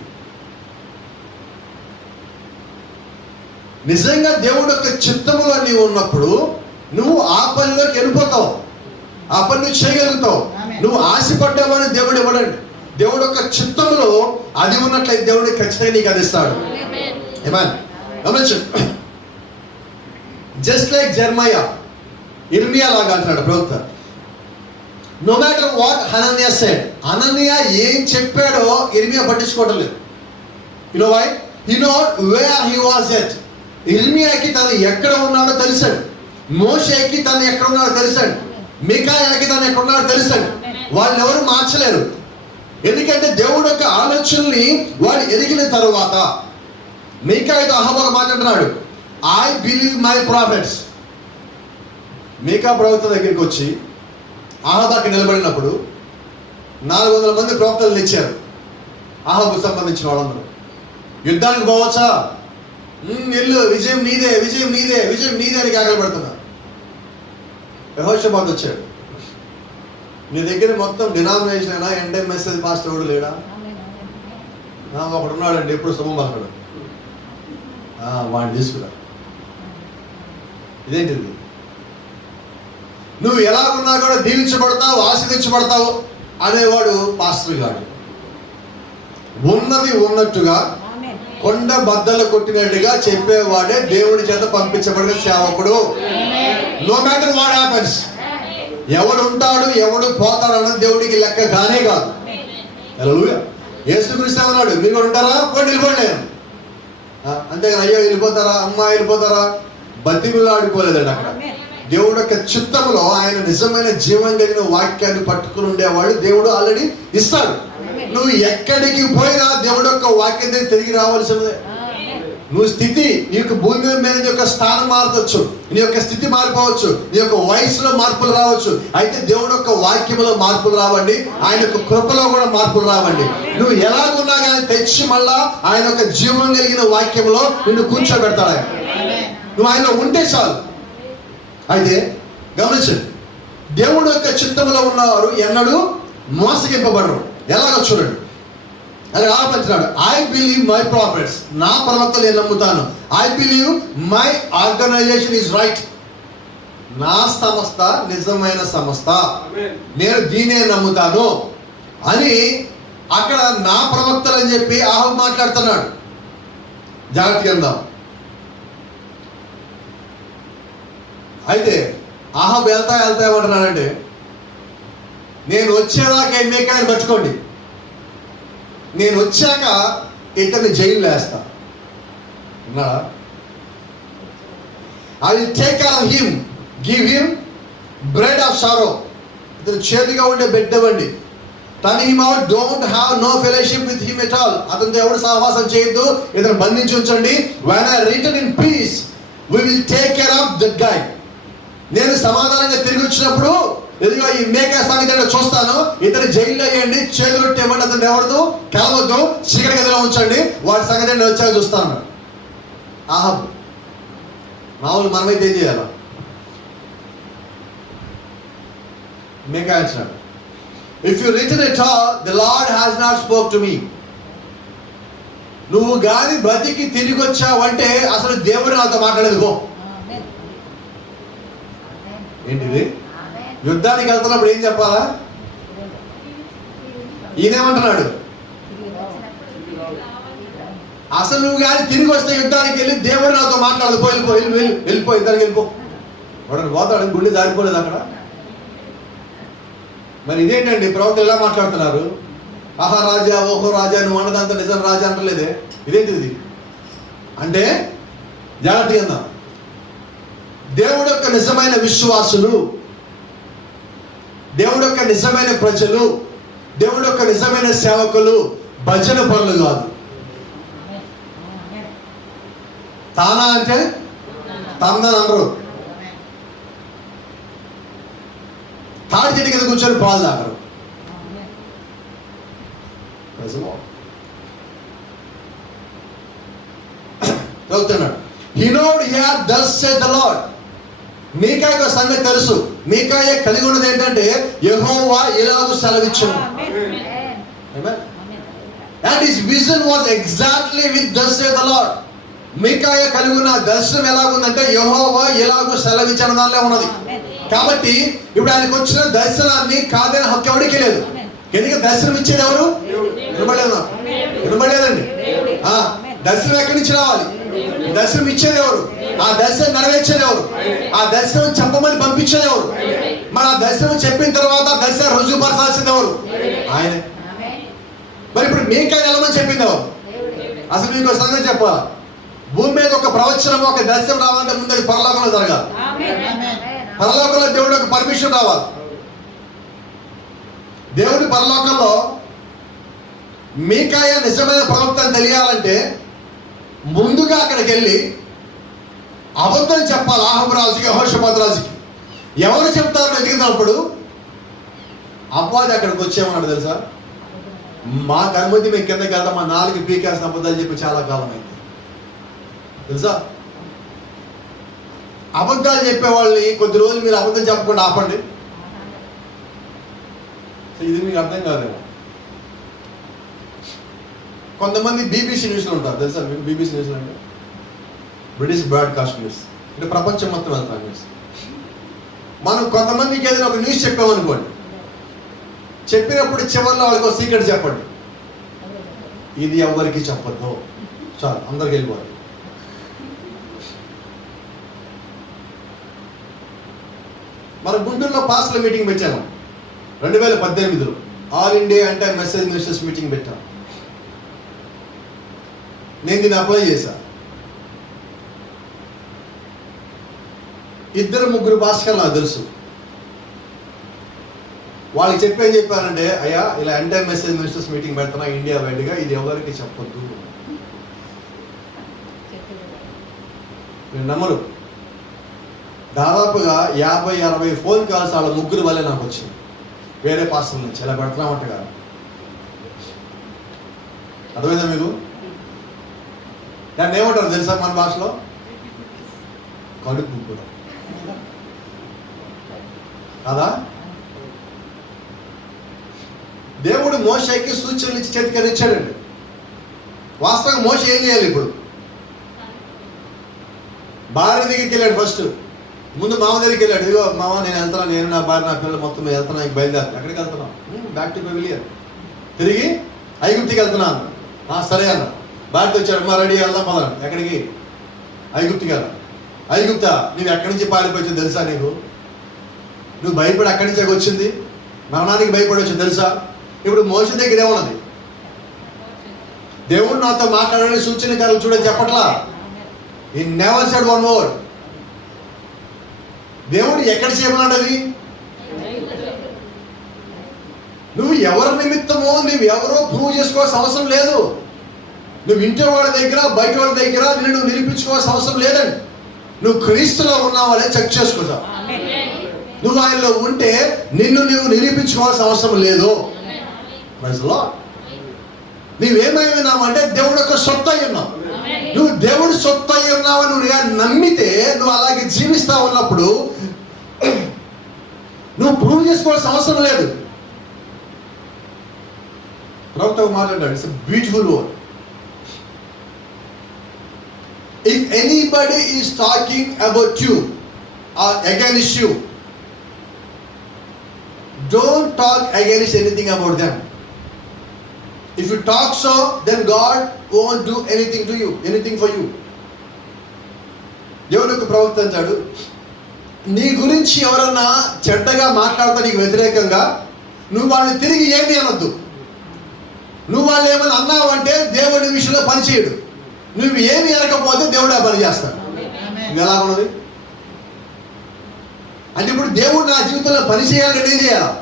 నిజంగా దేవుడు యొక్క చిత్తములో నీవు ఉన్నప్పుడు నువ్వు ఆ పనిలోకి వెళ్ళిపోతావు, ఆ పని నువ్వు చేయగలుగుతావు. నువ్వు ఆశపడ్డావని దేవుడు ఇవ్వడండి. దేవుడు యొక్క చిత్తంలో అది ఉన్నట్లయితే దేవుడు ఖచ్చితంగా నీకు అది ఇస్తాడు. జస్ట్ లైక్ జెర్మయా, ఇర్మియా లాగా అంటున్నాడు ప్రవక్త. నో మ్యాటర్ వాట్ హనన్యా సెడ్, హనన్యా ఏం చెప్పాడో ఇర్మియా పట్టించుకోవడం లేదు. You know why? He know where he was at. ఇర్మియాకి తను ఎక్కడ ఉన్నాడో తెలిసాడు, మోషేకి తను ఎక్కడ ఉన్నాడో తెలిసాడు, మికాయాకి తను ఎక్కడ ఉన్నాడో తెలిసాడు. వాళ్ళని ఎవరు మార్చలేరు. ఎందుకంటే దేవుడు యొక్క ఆలోచనల్ని వాడు ఎదిగిన తరువాత మీకాయతో అహబ ఒక మాట అంటున్నాడు, ఐ బిలీవ్ మై ప్రాఫిట్స్. మీకా ప్రవక్త దగ్గరికి వచ్చి అహబాకి నిలబడినప్పుడు 400 మంది ప్రవక్తలు ఇచ్చారు. అహబకు సంబంధించిన వాళ్ళందరూ యుద్ధానికి పోవచ్చా, ఇల్లు విజయం నీదే, విజయం నీదే, విజయం నీదే అని కేకలు పెడుతున్నారు. యెహోషాపాతు వచ్చాడు, నీ దగ్గర మొత్తం డినామినేషన్ అయినా ఎండెంఎస్ఎస్ పాస్టర్ కూడా లేడా? ఒకడు ఉన్నాడండి ఎప్పుడు శుభం పలకడు, వాడిని తీసుకురా. ఇదేంటిది? నువ్వు ఎలాగున్నా కూడా దీవించబడతావు, ఆశీర్వించబడతావు అనేవాడు పాస్టర్ గాడు. ఉన్నది ఉన్నట్టుగా కొండ బద్దలు కొట్టినట్టుగా చెప్పేవాడే దేవుడి చేత పంపించబడిన సేవకుడు. No matter what happens. ఎవడు ఉంటాడు ఎవడు పోతాడు అన్నది దేవుడికి లెక్క కానే కాదు. హల్లెలూయా. యేసుక్రీస్తు అన్నాడు, మీరు ఉంటారా పోయి నిలబడి. అంతేగాని అయ్యో వెళ్ళిపోతారా, అమ్మ వెళ్ళిపోతారా, బతిమిలాడుకోలేదండి. అక్కడ దేవుడు యొక్క చిత్తములో ఆయన నిజమైన జీవం కలిగిన వాక్యాన్ని పట్టుకుని ఉండేవాడు దేవుడు ఆల్రెడీ ఇస్తాడు. నువ్వు ఎక్కడికి పోయినా దేవుడు యొక్క వాక్యం తిరిగి రావాల్సిందే. నువ్వు స్థితి, నీ యొక్క భూమి మీద యొక్క స్థానం మారవచ్చు, నీ యొక్క స్థితి మారిపోవచ్చు, నీ యొక్క వయసులో మార్పులు రావచ్చు. అయితే దేవుడు యొక్క వాక్యంలో మార్పులు రావండి, ఆయన యొక్క కృపలో కూడా మార్పులు రావండి. నువ్వు ఎలాగున్నా కానీ తెచ్చి మళ్ళా ఆయన యొక్క జీవం కలిగిన వాక్యంలో నిన్ను కూర్చోబెడతాడు ఆయన. నువ్వు ఆయనలో ఉంటే చాలు. అయితే గమనించండి, దేవుడు యొక్క చిత్తంలో ఉన్నవారు ఎన్నడూ మోసగింపబడరు. ఎలాగో చూడండి, అది ఆలోచించాడు. ఐ బిలీవ్ మై ప్రాఫిట్స్, నా ప్రవక్తలు నేను నమ్ముతాను. I believe my organization is right, నా సంస్థ నిజమైన సంస్థ, నేను దీనే నమ్ముతాను అని అక్కడ నా ప్రవక్తలు అని చెప్పి ఆహు మాట్లాడుతున్నాడు. జాగ్రత్తగా ఉందాం. అయితే ఆహా వెళ్తా ఏమంటున్నాడంటే, నేను వచ్చేదాకా మీకాయని పట్టుకోండి, నేను వచ్చాక ఇతన్ని జైలు వేస్తా. I will take care of him, give him bread of sorrow. ఇతను చేదుగా ఉండే బెడ్ ఇవ్వండి. Turn him out, don't have no fellowship with him at all. అతనితో ఎవరు సహవాసం చేయొద్దు, ఇతను బంధించి ఉంచండి. When I return in peace we will take care of that guy. నేను సమాధానంగా తిరిగి వచ్చినప్పుడు ఎదుగా ఈ మేకా సంగతి చూస్తాను. ఇతను జైల్లో వేయండి, చేతులు ఇవ్వండి, అతను ఎవరితో కలవద్దు, చీకటి గదిలో ఉంచండి, వాడి సంగతి నేను వచ్చాక చూస్తాను. ఆహబ్ మామూలు మనమైతే ఏం చేయాలి? Meka answered, if you return at all, the Lord has not spoke to me. నువ్వు గాని బ్రతికి తిరిగి వచ్చావంటే అసలు దేవుడు నాతో మాట్లాడేది. గో. ఏంటిది? యుద్ధానికి వెళ్తున్నప్పుడు ఏం చెప్పాలా? ఈయనేమంటున్నాడు? అసలు నువ్వు కానీ తిరిగి వస్తే యుద్ధానికి వెళ్ళి దేవుడు నాతో మాట్లాడదు. వెళ్ళిపో ఇద్దరికి వెళ్ళిపో. వాడు పోతాడు, గుండె జారిపోలేదు అక్కడ. మరి ఇదేంటండి ప్రవక్తలు ఎలా మాట్లాడుతున్నారు? ఆహా రాజా, ఓహో రాజా, నువ్వు అన్నదంతా నిజం రాజా అంటలేదే, ఇదేంటిది అంటే జాగ్రత్తగా అందాం. దేవుడు యొక్క నిజమైన విశ్వాసులు, దేవుడు యొక్క నిజమైన ప్రజలు, దేవుడు యొక్క నిజమైన సేవకులు భజన పనులు కాదు. తానా అంటే తందని అనరు. తాడి చెట్టు కింద కూర్చొని పాలు తాగరు. చదువుతున్నాడు. He knowed here thus said the Lord. Micaiah సంగతి తెలుసు. మీకాయ కలిగి ఉన్నది ఏంటంటే యెహోవా ఇలాగూ సెలవిచ్చును. And his vision was exactly with thus said the Lord. Micaiah కలిగి ఉన్న దర్శనం ఎలాగుందంటే యెహోవా ఇలాగూ సెలవిచ్చిన దానిలో ఉన్నది. కాబట్టి ఇప్పుడు ఆయనకు వచ్చిన దర్శనాన్ని కాదని హక్కు ఎవరికి లేదు. ఎందుకంటే దర్శనం ఇచ్చేది ఎవరు? వినబడలేదండి. దర్శనం ఎక్కడి నుంచి రావాలి? దర్శనం ఇచ్చేది ఎవరు? ఆ దర్శనం నెరవేర్చేది ఎవరు? ఆ దర్శనం చెప్పమని పంపించేది ఎవరు? మరి ఆ దర్శనం చెప్పిన తర్వాత దర్శనం రుజువుపరచాల్సింది ఎవరు? ఆయనే. మరి ఇప్పుడు మీకాయ వెళ్ళమని చెప్పింది ఎవరు? అసలు మీకు ఒక సంగతి చెప్పాలి. భూమి మీద ఒక ప్రవచనం, ఒక దర్శనం రావాలంటే ముందు అది పరలోకంలో జరగాలి. పరలోకంలో దేవుడు ఒక పర్మిషన్ రావాలి. దేవుడి పరలోకంలో మీకాయ నిజమైన ప్రవక్త అని తెలియాలంటే ముందుగా అక్కడికి వెళ్ళి అబద్ధం చెప్పాలి. ఆహాబు రాజుకి, యెహోషాపాతు రాజుకి ఎవరు చెప్తారో వెతికినప్పుడు అపవాది అక్కడికి వచ్చేమన్నాడు తెలుసా? మా కనుమతి మేము కిందకి వెళ్తాం, మా నాలుగు పీకేసిన అబద్ధాలు చెప్పి చాలా కాలం అయింది తెలుసా. అబద్ధాలు చెప్పేవాళ్ళని కొద్ది రోజులు మీరు అబద్ధం చెప్పకుండా ఆపండి. ఇది మీకు అర్థం కాదేమో. కొంతమంది బీబీసీ న్యూస్లో ఉంటారు తెలుసా మీకు? బీబీసీ న్యూస్ అంటే బ్రిటిష్ బ్రాడ్కాస్ట్ న్యూస్, అంటే ప్రపంచం మొత్తం వెళ్తారు న్యూస్. మనం కొంతమందికి ఏదైనా ఒక న్యూస్ చెప్పామనుకోండి, చెప్పినప్పుడు చివరిలో వాళ్ళకి ఒక సీక్రెట్ చెప్పండి. ఇది ఎవరికి చెప్పద్దు, చాలు అందరికి వెళ్ళిపోవాలి. మన గుంటూరులో పాస్టర్ల మీటింగ్ పెట్టాము 2018లో. ఆల్ ఇండియా అంటే మెసేజ్ మినిస్టర్స్ మీటింగ్ పెట్టాం. నేను దీన్ని అప్లై చేశా. 2-3 పాస్టర్లు నాకు తెలుసు. వాళ్ళకి చెప్పేం చెప్పారంటే, అయ్యా ఇలా ఎంటైర్ మెసేజ్ మినిస్టర్స్ మీటింగ్ పెడుతున్నా ఇండియా వైడ్గా, ఇది ఎవరికి చెప్పొద్దు. నేను నమ్మరు. దాదాపుగా 50-60 ఫోన్ కాల్స్ వాళ్ళ ముగ్గురు వల్లే నాకు వచ్చింది, వేరే పాస్టర్ల నుంచి. ఇలా పెడుతున్నామంటగా. అర్థమైందా మీకు? దాన్ని ఏమంటారు తెలుసా మన భాషలో? కడుపు కూడా కదా. దేవుడు మోషేకి సూచనలు ఇచ్చి చేతికరించాడండి. వాస్తవంగా మోషే ఏం చేయాలి? ఇప్పుడు భార్య దగ్గరికి వెళ్ళాడు. ఫస్ట్ ముందు మామ దగ్గరికి వెళ్ళాడు. ఇదిగో మామ నేను వెళ్తున్నా, నేను నా భార్య నా పిల్లలు మొత్తం వెళ్తున్నా, బయలుదేరుతా. ఎక్కడికి వెళ్తున్నాం? Back to pavilion. తిరిగి ఐగుప్తికి వెళ్తున్నాను. సరే అన్న. భార్యతో వచ్చాడు, మా రెడీ వెళ్దాం పదనండి. ఎక్కడికి? ఐగుప్తికి వెళ్దాం. ఐగుప్తా, నువ్వు ఎక్కడి నుంచి పారిపోయింది తెలుసా? నువ్వు భయపడి అక్కడి నుంచే వచ్చింది, మరణానికి భయపడి వచ్చింది తెలుసా? ఇప్పుడు మోషే దగ్గర ఏమన్నది? దేవుడు నాతో మాట్లాడని సూచనకారులు చూడని చెప్పట్లా. He never said one word. దేవుడు ఎక్కడ చేయమన్నాడు? అది నువ్వు ఎవరి నిమిత్తమో నువ్వు ఎవరో ప్రూవ్ చేసుకోవాల్సిన అవసరం లేదు. నువ్వు ఇంటి వాళ్ళ దగ్గర బయట వాళ్ళ దగ్గర నిన్ను నిరూపించుకోవాల్సిన అవసరం లేదండి. నువ్వు క్రీస్తులో ఉన్నావనే చెక్ చేసుకుంటావు. నువ్వు ఆయనలో ఉంటే నిన్ను నువ్వు నిరూపించుకోవాల్సిన అవసరం లేదు. నువ్వేమై ఉన్నావంటే దేవుడు యొక్క సొత్తు అయి ఉన్నావు. నువ్వు దేవుడు సొత్తు అయి ఉన్నావు నువ్వు నమ్మితే నువ్వు అలాగే జీవిస్తా ఉన్నప్పుడు నువ్వు ప్రూవ్ చేసుకోవాల్సిన అవసరం లేదు. ప్రవక్త మాట్లాడాడు, it's beautiful word. If anybody is talking about you or against you, don't talk against anything about them. If you talk so, then God won't do anything to you, anything for you. దేవుడు యొక్క ప్రవక్త అంటాడు, నీ గురించి ఎవరన్నా చెడ్డగా మాట్లాడతా నీకు వ్యతిరేకంగా నువ్వు వాళ్ళని తిరిగి ఏమి అనొద్దు. నువ్వు వాళ్ళు ఏమైనా అన్నావు అంటే దేవుడి విషయంలో పనిచేయడు. నువ్వు ఏమి అనకపోతే దేవుడు ఆ పని చేస్తాడు. నువ్వు ఎలా ఉన్నది అంటే ఇప్పుడు దేవుడు నా జీవితంలో పని చేయాలంటే ఏం చేయాలి?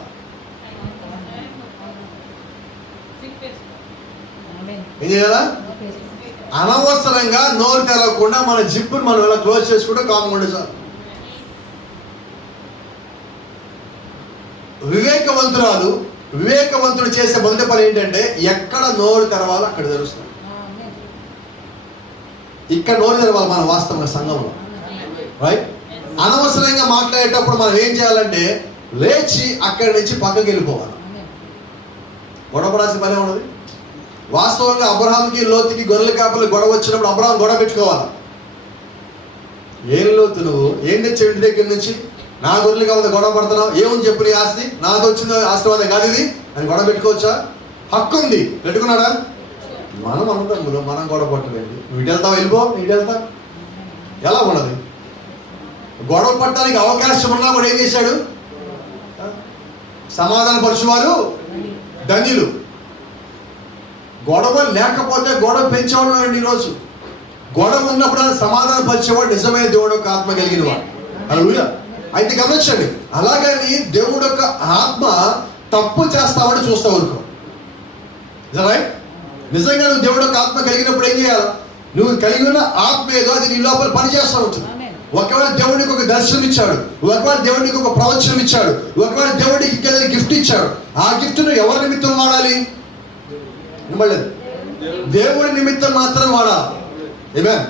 ఏం చేయాలా? అనవసరంగా నోరు తెరవకుండా మన జిప్పును మనం ఇలా క్లోజ్ చేసుకుంటే కామ్గా ఉండే చాలు. వివేకవంతుడు చేసే మొదటి పని ఏంటంటే ఎక్కడ నోరు తెరవాలో అక్కడ తెరుస్తాడు. ఇక్కడ నోరు తెరవాలి మన వాస్తవంగా సంఘంలో, రైట్? అనవసరంగా మాట్లాడేటప్పుడు మనం ఏం చేయాలంటే లేచి అక్కడి నుంచి పక్కకి వెళ్ళిపోవాలి. గొడవపడాల్సిన పని ఉన్నది. వాస్తవంగా అబ్రహాంకి లోతుకి గొర్రెల కాపలు గొడవ వచ్చినప్పుడు అబ్రహాం గొడవ పెట్టుకోవాలి. ఏం లోతు నువ్వు ఏం తెచ్చావు ఇంటి దగ్గర నుంచి? నా గొర్రెలు కావాలి గొడవ పడుతున్నావు, ఏముంది చెప్పు నీ ఆస్తి? నాతో వచ్చిన ఆశీర్వాదం కాదు ఇది అని గొడవ పెట్టుకోవచ్చా? హక్కు ఉంది, పెట్టుకున్నాడా? మనం అందరం మనం గొడవ పట్టలేదు. నువ్వు ఇటు వెళ్తావు, వెళ్ళిపో, ఇటు వెళ్తా, ఎలా ఉన్నది? గొడవ పట్టడానికి అవకాశం ఉన్నా కూడా ఏం చేశాడు? సమాధాన పరుచువారు ధన్యులు. గొడవ లేకపోతే గొడవ పెంచేవాడు అండి. ఈరోజు గొడవ ఉన్నప్పుడు సమాధాన పరిచేవాడు నిజమైన దేవుడు యొక్క ఆత్మ కలిగిన వాడు. హల్లెలూయా. అయితే గమనించండి, అలాగని దేవుడు యొక్క ఆత్మ తప్పు చేస్తామని చూస్తా ఊరుకో. రైట్? నిజంగా నువ్వు దేవుడు యొక్క ఆత్మ కలిగినప్పుడు ఏం చేయాలి? నువ్వు కలిగి ఉన్న ఆత్మ ఏదో అది నీ లోపల పనిచేస్తూ ఉంటుంది. ఒకవేళ దేవుడికి ఒక దర్శనం ఇచ్చాడు, ఒకవేళ దేవుడికి ఒక ప్రవచనం ఇచ్చాడు, ఒకవేళ దేవుడికి ఇంకేదైనా గిఫ్ట్ ఇచ్చాడు, ఆ గిఫ్ట్ ను ఎవరి నిమిత్తం వాడాలి? దేవుడి నిమిత్తం మాత్రం వాడాలి. ఆమేన్.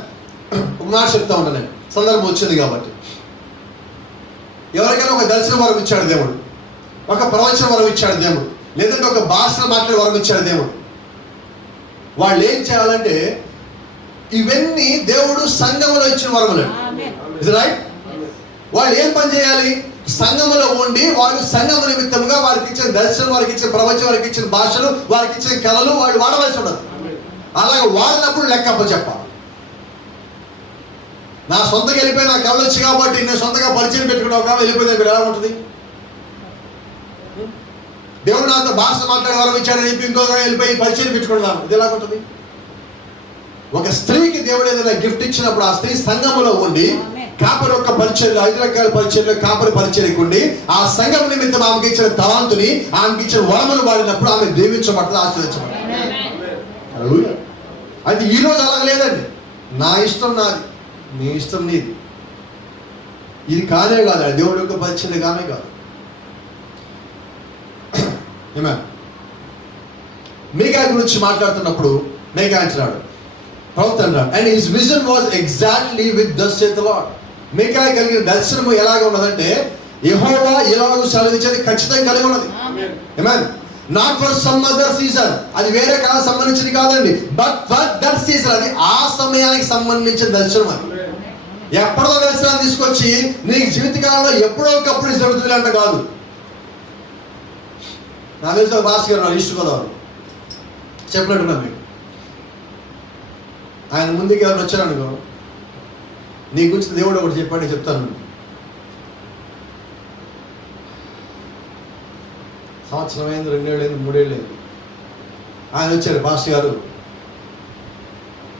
ఒక మాట చెప్తా ఉన్నాను, సందర్భం వచ్చింది కాబట్టి. ఎవరికైనా ఒక దర్శనం వరం ఇచ్చాడు దేవుడు, ఒక ప్రవచన వరం ఇచ్చాడు దేవుడు, లేదంటే ఒక భాషను మాట్లాడే వరం ఇచ్చాడు దేవుడు. వాళ్ళు ఏం చేయాలంటే ఇవన్నీ దేవుడు సంఘములో ఇచ్చిన వరములు. ఇది రైట్? వాళ్ళు ఏం పని చేయాలి? సంఘములో ఉండి వాళ్ళు సంఘము నిమిత్తంగా వారికి ఇచ్చిన దర్శనం, వారికి ఇచ్చిన ప్రవచనం, వారికి ఇచ్చిన భాషలు, వారికి ఇచ్చిన కళలు వాళ్ళు వాడవలసి ఉండదు. అలాగే వాడినప్పుడు లెక్కప్ప చెప్పాలి. నా సొంతగా వెళ్ళిపోయి నా కళలు వచ్చి కాబట్టి నేను సొంతగా పరిచయం పెట్టుకున్నావు కాబట్టి వెళ్ళిపోయింది ఇక్కడ ఎలా ఉంటుంది? దేవుడు నాతో భాష మాట్లాడే వరం ఇచ్చాడని చెప్పి ఇంకొక వెళ్ళిపోయి పరిచయం పెట్టుకున్నాను, ఇది ఎలా ఉంటుంది? ఒక స్త్రీకి దేవుడు ఏదైనా గిఫ్ట్ ఇచ్చినప్పుడు ఆ స్త్రీ సంఘములో ఉండి కాపరి యొక్క పరిచయం, 5 రకాల పరిచయంలో కాపరి పరిచయకు ఉండి ఆ సంఘం నిమిత్తం ఆమెకి ఇచ్చిన తలాంతుని, ఆమెకి ఇచ్చిన వరములు వాడినప్పుడు ఆమె దీవించబడుతుంది, ఆశీర్వదించబడుతుంది. అయితే ఈరోజు అలా లేదండి. నా ఇష్టం నాది, నీ ఇష్టం నీది. ఇది కానే కాదు, దేవుడి యొక్క పరిచయం కానే కాదు. మీకా గురించి మాట్లాడుతున్నప్పుడు మీకా అంటున్నాడు, ప్రవక్త అన్నాడు, and his vision was exactly with thus saith the Lord. మీకా కలిగిన దర్శనం ఎలాగ ఉన్నదంటే యెహోవా ఎలాగో సెలవిచ్చేది ఖచ్చితంగా కలిగి ఉన్నది. ఆమేన్. Not for some other season, అది వేరే కాలం సంబంధించింది కాదండి, బట్ ఫర్ దట్ సీజన్, అది ఆ సమయానికి సంబంధించిన దర్శనం. అది ఎప్పుడో దర్శనాన్ని తీసుకొచ్చి నీకు జీవితకాలంలో ఎప్పుడో ఒకప్పుడు జరుగుతుంది అంటే కాదు. నా తెలిసిన భాష గారు ఈస్ట్ గోదావరి చెప్పినట్టున్నాను మీకు. ఆయన ముందుకు ఎవరు వచ్చారనుకో, నీ గురించి దేవుడు ఒకటి చెప్పాడు, నేను చెప్తాను. సంవత్సరం అయింది, 2 ఏళ్ళు అయింది, 3 ఏళ్ళు అయింది. ఆయన వచ్చారు, భాష గారు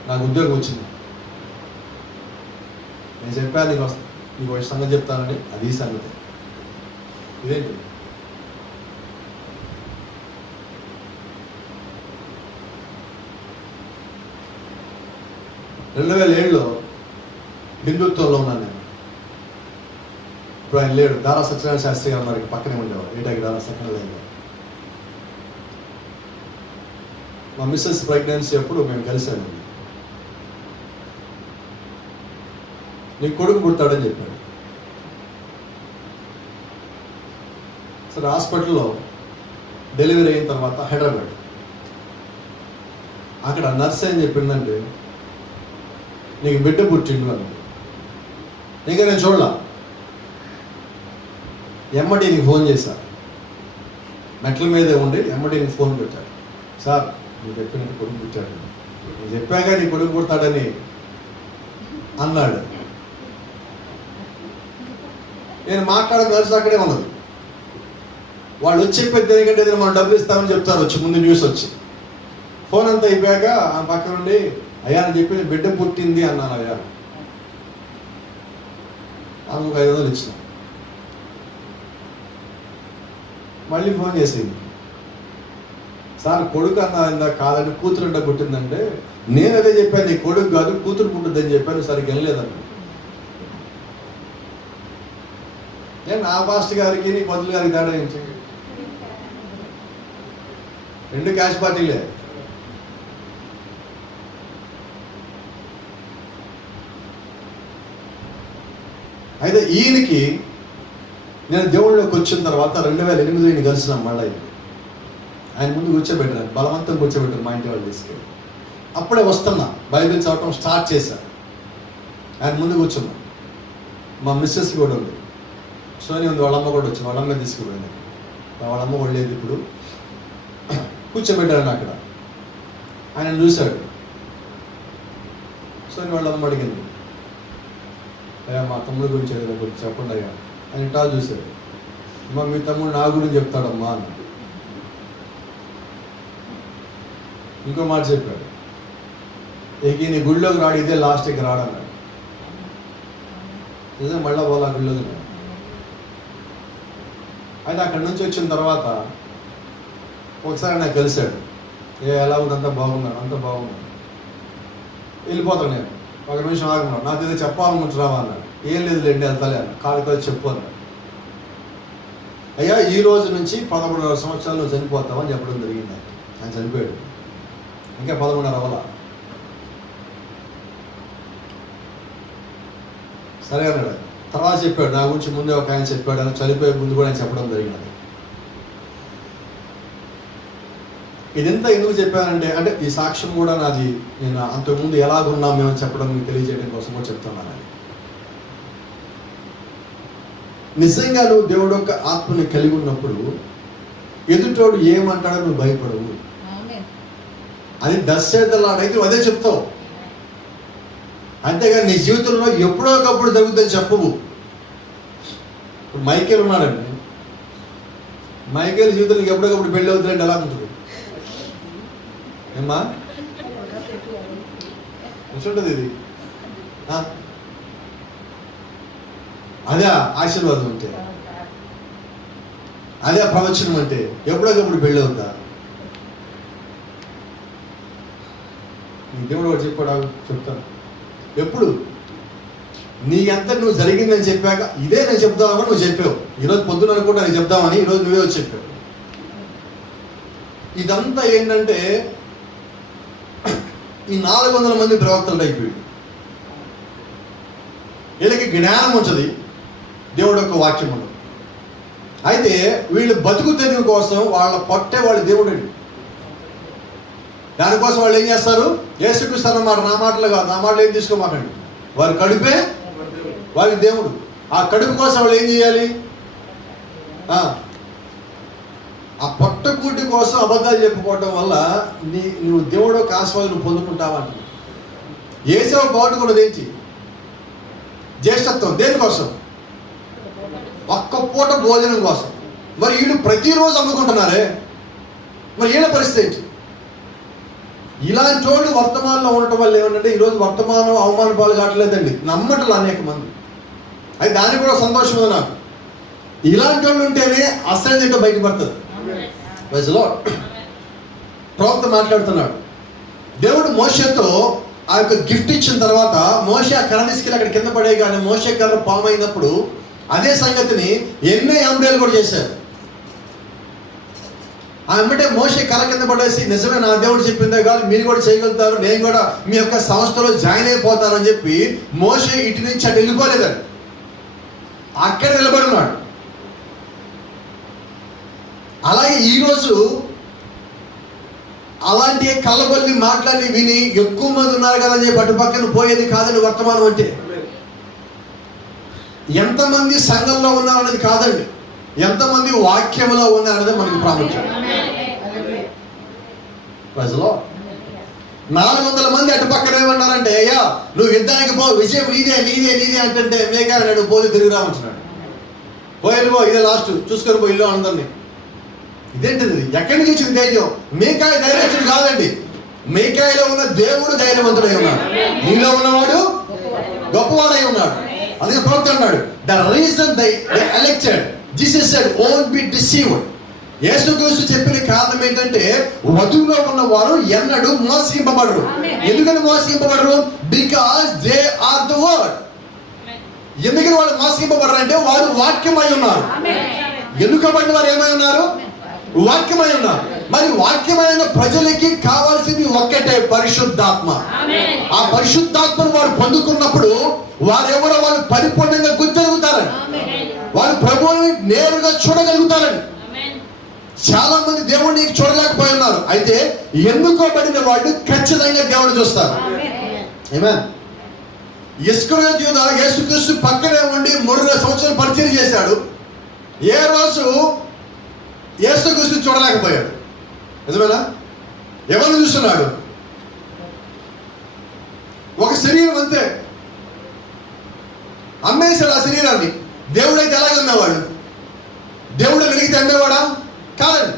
నాకు ఉద్యోగం వచ్చింది. నేను చెప్పాను, నీకు ఒక సంగతి చెప్తానండి. అది సంగతి. ఇదేంటి? 2007లో హిందుత్వంలో ఉన్నాను నేను. ఇప్పుడు ఆయన లేడు. దారా సత్యనారాయణ శాస్త్రి గారు మరి పక్కనే ఉండేవారు. ఏటాకి దారా సెకండ్ లైన్లో. మా మిస్సెస్ ప్రెగ్నెన్సీ అప్పుడు మేము కలిసాము. నీకు కొడుకు పుడతాడని చెప్పాడు. సరే, హాస్పిటల్లో డెలివరీ అయిన తర్వాత హైదరాబాద్ అక్కడ నర్స్ ఏం చెప్పిందంటే, నీకు బిడ్డ పుట్టిండు అని. ఇంకా నేను చూడలా. ఎమ్మడి నీకు ఫోన్ చేశా. మెట్ల మీదే ఉండి ఎమ్మడి నీకు ఫోన్ పెట్టాడు. సార్, నువ్వు చెప్పినట్టు కొడుకు పుట్టాడు, నువ్వు చెప్పాక నీ కొడుకు పుడతాడని అన్నాడు. నేను మాట్లాడే నర్సు అక్కడే ఉన్నది. వాళ్ళు వచ్చి చెప్పేది ఎందుకంటే ఏదైనా మనం డబ్బులు ఇస్తామని చెప్తారు వచ్చి ముందు న్యూస్ వచ్చి. ఫోన్ అంతా అయిపోయాక ఆ పక్క నుండి, అయ్యా అని చెప్పి బిడ్డ పుట్టింది అన్నాను. అయ్యా ఆమెకు 500 ఇచ్చిన. మళ్ళీ ఫోన్ చేసింది, సార్ కొడుకు అన్నా కాదని కూతురు అంటే పుట్టిందంటే, నేను అదే చెప్పాను, నీ కొడుకు కాదు కూతురు పుట్టిందని చెప్పాను, సరిగ్గా వెళ్ళలేదన్న. నేను నా పాస్టర్ గారికి నీ పంతులు గారికి తేడా ఏంటి? 2 క్యాష్ పార్టీలే. అయితే ఈయనకి నేను దేవుళ్ళలోకి వచ్చిన తర్వాత 2008 ఈయన కలిసినాం. మళ్ళీ ఆయన ముందు కూర్చోబెట్టాను, బలవంతం కూర్చోబెట్టాను. మా ఇంటి వాళ్ళు తీసుకెళ్ళి అప్పుడే వస్తున్నా, బైబిల్ చదవటం స్టార్ట్ చేశాను. ఆయన ముందు కూర్చున్నా. మా మిస్సెస్ కూడా ఉంది, సోని ఉంది, వాళ్ళమ్మ కూడా వచ్చి వాళ్ళమ్మ తీసుకుపోయింది. వాళ్ళమ్మ కూడా లేదు ఇప్పుడు. కూర్చోబెట్టాను అక్కడ. ఆయన చూశాడు. సోని వాళ్ళమ్మ అడిగింది, అయ్యా మా తమ్ముడి గురించి ఏదైనా కొంచెం చెప్పండి అయ్యా. ఆయన ఇటా చూశాడు. అమ్మా, మీ తమ్ముడు నా గురించి చెప్తాడమ్మా అన్న. ఇంకో మాట చెప్పాడు, ఇక నీ గుడిలోకి రాడు, ఇదే లాస్ట్ ఇక రాడన్నాడు. నిజం, మళ్ళా పోలా గుడిలోకి. అయితే అక్కడి నుంచి వచ్చిన తర్వాత ఒకసారి నాకు కలిశాడు. ఎలా ఉంది, అంతా బాగున్నాను, అంతా బాగున్నాను. వెళ్ళిపోతాను నేను, 1 నిమిషం ఆగున్నాను, నాకు ఏదో చెప్పాలనుకుంటున్నావా అన్నాడు. ఏం లేదు లేండి, వెళ్తాలే అన్న. కాదు చెప్పు అన్నాడు. అయ్యా ఈ రోజు నుంచి 11.5 సంవత్సరాలు చనిపోతామని చెప్పడం జరిగింది. ఆయన చనిపోయాడు, ఇంకా 11.5 అవ్వాల. సరే అన్నాడు. తర్వాత చెప్పాడు, నా గురించి ముందే ఒక ఆయన చెప్పాడు అని, చనిపోయే ముందు కూడా ఆయన చెప్పడం జరిగినది. ఇదంతా ఎందుకు చెప్పానంటే, అంటే ఈ సాక్ష్యం కూడా నాది, నేను అంతకుముందు ఎలాగున్నాం మేము చెప్పడం మీకు తెలియజేయడం కోసం కూడా చెప్తున్నాను. నిజంగా నువ్వు దేవుడు యొక్క ఆత్మని కలిగి ఉన్నప్పుడు ఎదుటోడు ఏమంటాడో నువ్వు భయపడవు. అది 10 చేతలు ఆడైతే అదే చెప్తావు. అంతేగాని నీ జీవితంలో ఎప్పుడో ఒకప్పుడు జరుగుతుంది చెప్పవు. ఇప్పుడు మైకేల్ ఉన్నాడండి, మైకేల్ జీవితానికి ఎప్పుడోకప్పుడు పెళ్ళి అవుతుందంటే ఎలా ఉంటుంది? ఏమ్మా ఉంటుంది ఇది? అదే ఆశీర్వాదం అంటే, అదే ప్రవచనం అంటే ఎప్పుడోకప్పుడు పెళ్ళి అవుతా? దేవుడు ఒకటి చెప్పాడు, చెప్తాను. ఎప్పుడు నీ అంతా నువ్వు జరిగిందని చెప్పాక ఇదే నేను చెప్తామని నువ్వు చెప్పావు. ఈరోజు పొద్దున అనుకుంటా నేను చెప్తామని, ఈరోజు నువ్వే వచ్చి చెప్పావు. ఇదంతా ఏంటంటే ఈ 400 మంది ప్రవక్తలు అయిపోయాడు. వీళ్ళకి జ్ఞానం ఉంటుంది, దేవుడు యొక్క వాక్యం ఉండదు. అయితే వీళ్ళు బతుకు తెరువు కోసం వాళ్ళ పొట్టే వాళ్ళ దేవుడు. దానికోసం వాళ్ళు ఏం చేస్తారు? యేసుక్రీస్తు అన్నమాట, నా మాటలు కాదు, నా మాటలు ఏం తీసుకోమాకండి, వారి కడుపే వారి దేవుడు. ఆ కడుపు కోసం వాళ్ళు ఏం చేయాలి? ఆ పొట్టకూటి కోసం అబద్ధాలు చెప్పుకోవటం వల్ల నువ్వు దేవుడు ఒక ఆశీర్వాదం పొందుకుంటావా అంటే, ఏసేవ బాగుంటున్నది ఏంటి? జ్యేష్ఠత్వం దేనికోసం? ఒక్క పూట భోజనం కోసం. మరి వీళ్ళు ప్రతిరోజు అమ్ముకుంటున్నారే, మరి వీళ్ళ పరిస్థితి ఏంటి? ఇలాంటి వాళ్ళు వర్తమానంలో ఉండటం వల్ల ఏమంటే ఈరోజు వర్తమానం అవమాన పాలు కావట్లేదండి, నమ్మటలు అనేక మంది. అది దానికి కూడా సంతోషం ఉంది నాకు. ఇలాంటి వాళ్ళు ఉంటేనే అసలు బయటపడుతుంది. ప్రవక్త మాట్లాడుతున్నాడు, దేవుడు మోషేతో ఆ యొక్క గిఫ్ట్ ఇచ్చిన తర్వాత మోషే ఆ కర్ర తీసుకెళ్ళి అక్కడ కింద పడే, కానీ మోషే కర్ర పాము అయినప్పుడు అదే సంగతిని ఎన్నో ఎంబ్రేలు కూడా చేశారు. అంటే మోషే కర్ర కింద పడేసి, నిజమే నా దేవుడు చెప్పిందే కాదు, మీరు కూడా చేయగలుగుతారు, నేను కూడా మీ యొక్క సంస్థలో జాయిన్ అయిపోతాను అని చెప్పి మోషే ఇటు నుంచి అటు వెళ్ళిపోలేదండి, అక్కడ నిలబడి ఉన్నాడు. అలాగే ఈరోజు అలాంటి కళ్ళబొల్లి మాట్లాడి విని ఎక్కువ మంది ఉన్నారు కదా అని చెప్పి అటు పక్కన పోయేది కాదని వర్తమానం అంటే. ఎంతమంది సంఘంలో ఉన్నారు అనేది కాదండి, ఎంతమంది వాక్యంలో ఉన్నారనేది మనకి ప్రాముఖ్యం. ప్రజలో 400 మంది అటు పక్కన ఏమన్నారంటే, అయ్యా నువ్వు యుద్ధానికి పో, విజయం నీదే నీదే నీదే అంటే మేకా నాడు పోతే తిరిగి రామంటున్నాడు. పోయి ఇదే లాస్ట్, చూసుకొని పోయి ఇల్లు అందరినీ. ఇదేంటిది, ఎక్కడి నుంచి వచ్చింది ధైర్యం? మీకాయ ధైర్యం కాదండి, మీకాయలో ఉన్న దేవుడు ధైర్యవంతుడై ఉన్నాడు, నీలో ఉన్నవాడు గొప్పవాడై ఉన్నాడు. అందుకే ప్రవక్త అన్నాడు, the reason the elected Jesus said won't be deceived. యేసుక్రీస్తు చెప్పిన కారణం ఏంటంటే, వధువులో ఉన్నవారు ఎన్నడూ మోసగింపబడరు. ఎందుకని మోసగింపబడరు? Because they are the word. ఎందుకని వాళ్ళు మోసగింపబడరు అంటే వారు వాక్యమై ఉన్నారు. ఎన్నుకబడిన వారు ఏమై ఉన్నారు? వాక్యమై ఉన్నారు. మరి వాక్యమైన ప్రజలకి కావాల్సింది ఒక్కటే, పరిశుద్ధాత్మ. ఆ పరిశుద్ధాత్మను వారు పొందుకున్నప్పుడు వారెవరో వాళ్ళు పరిపూర్ణంగా గుర్తెరుగుతారని, వాళ్ళు ప్రభువుని నేరుగా చూడగలుగుతారని. చాలా మంది దేవుడిని చూడలేకపోయి ఉన్నారు, అయితే ఎన్నుకోబడిన వాళ్ళు ఖచ్చితంగా దేవుడిని చూస్తారు. ఆమేన్. ఇస్కరియోతు యూదా యేసుక్రీస్తు పక్కనే ఉండి 3 సంవత్సరాలు పరిచయం చేశాడు. ఏ రోజు యేసుక్రీస్తు చూడలేకపోయాడు. నిజమేనా? ఎవరిని చూస్తున్నాడు? ఒక శరీరం అంతే, అమ్మేశాడు ఆ శరీరాన్ని. దేవుడైతే ఎలాగ అమ్మేవాడు? దేవుడు వెలిగితే అమ్మేవాడా? కాదండి.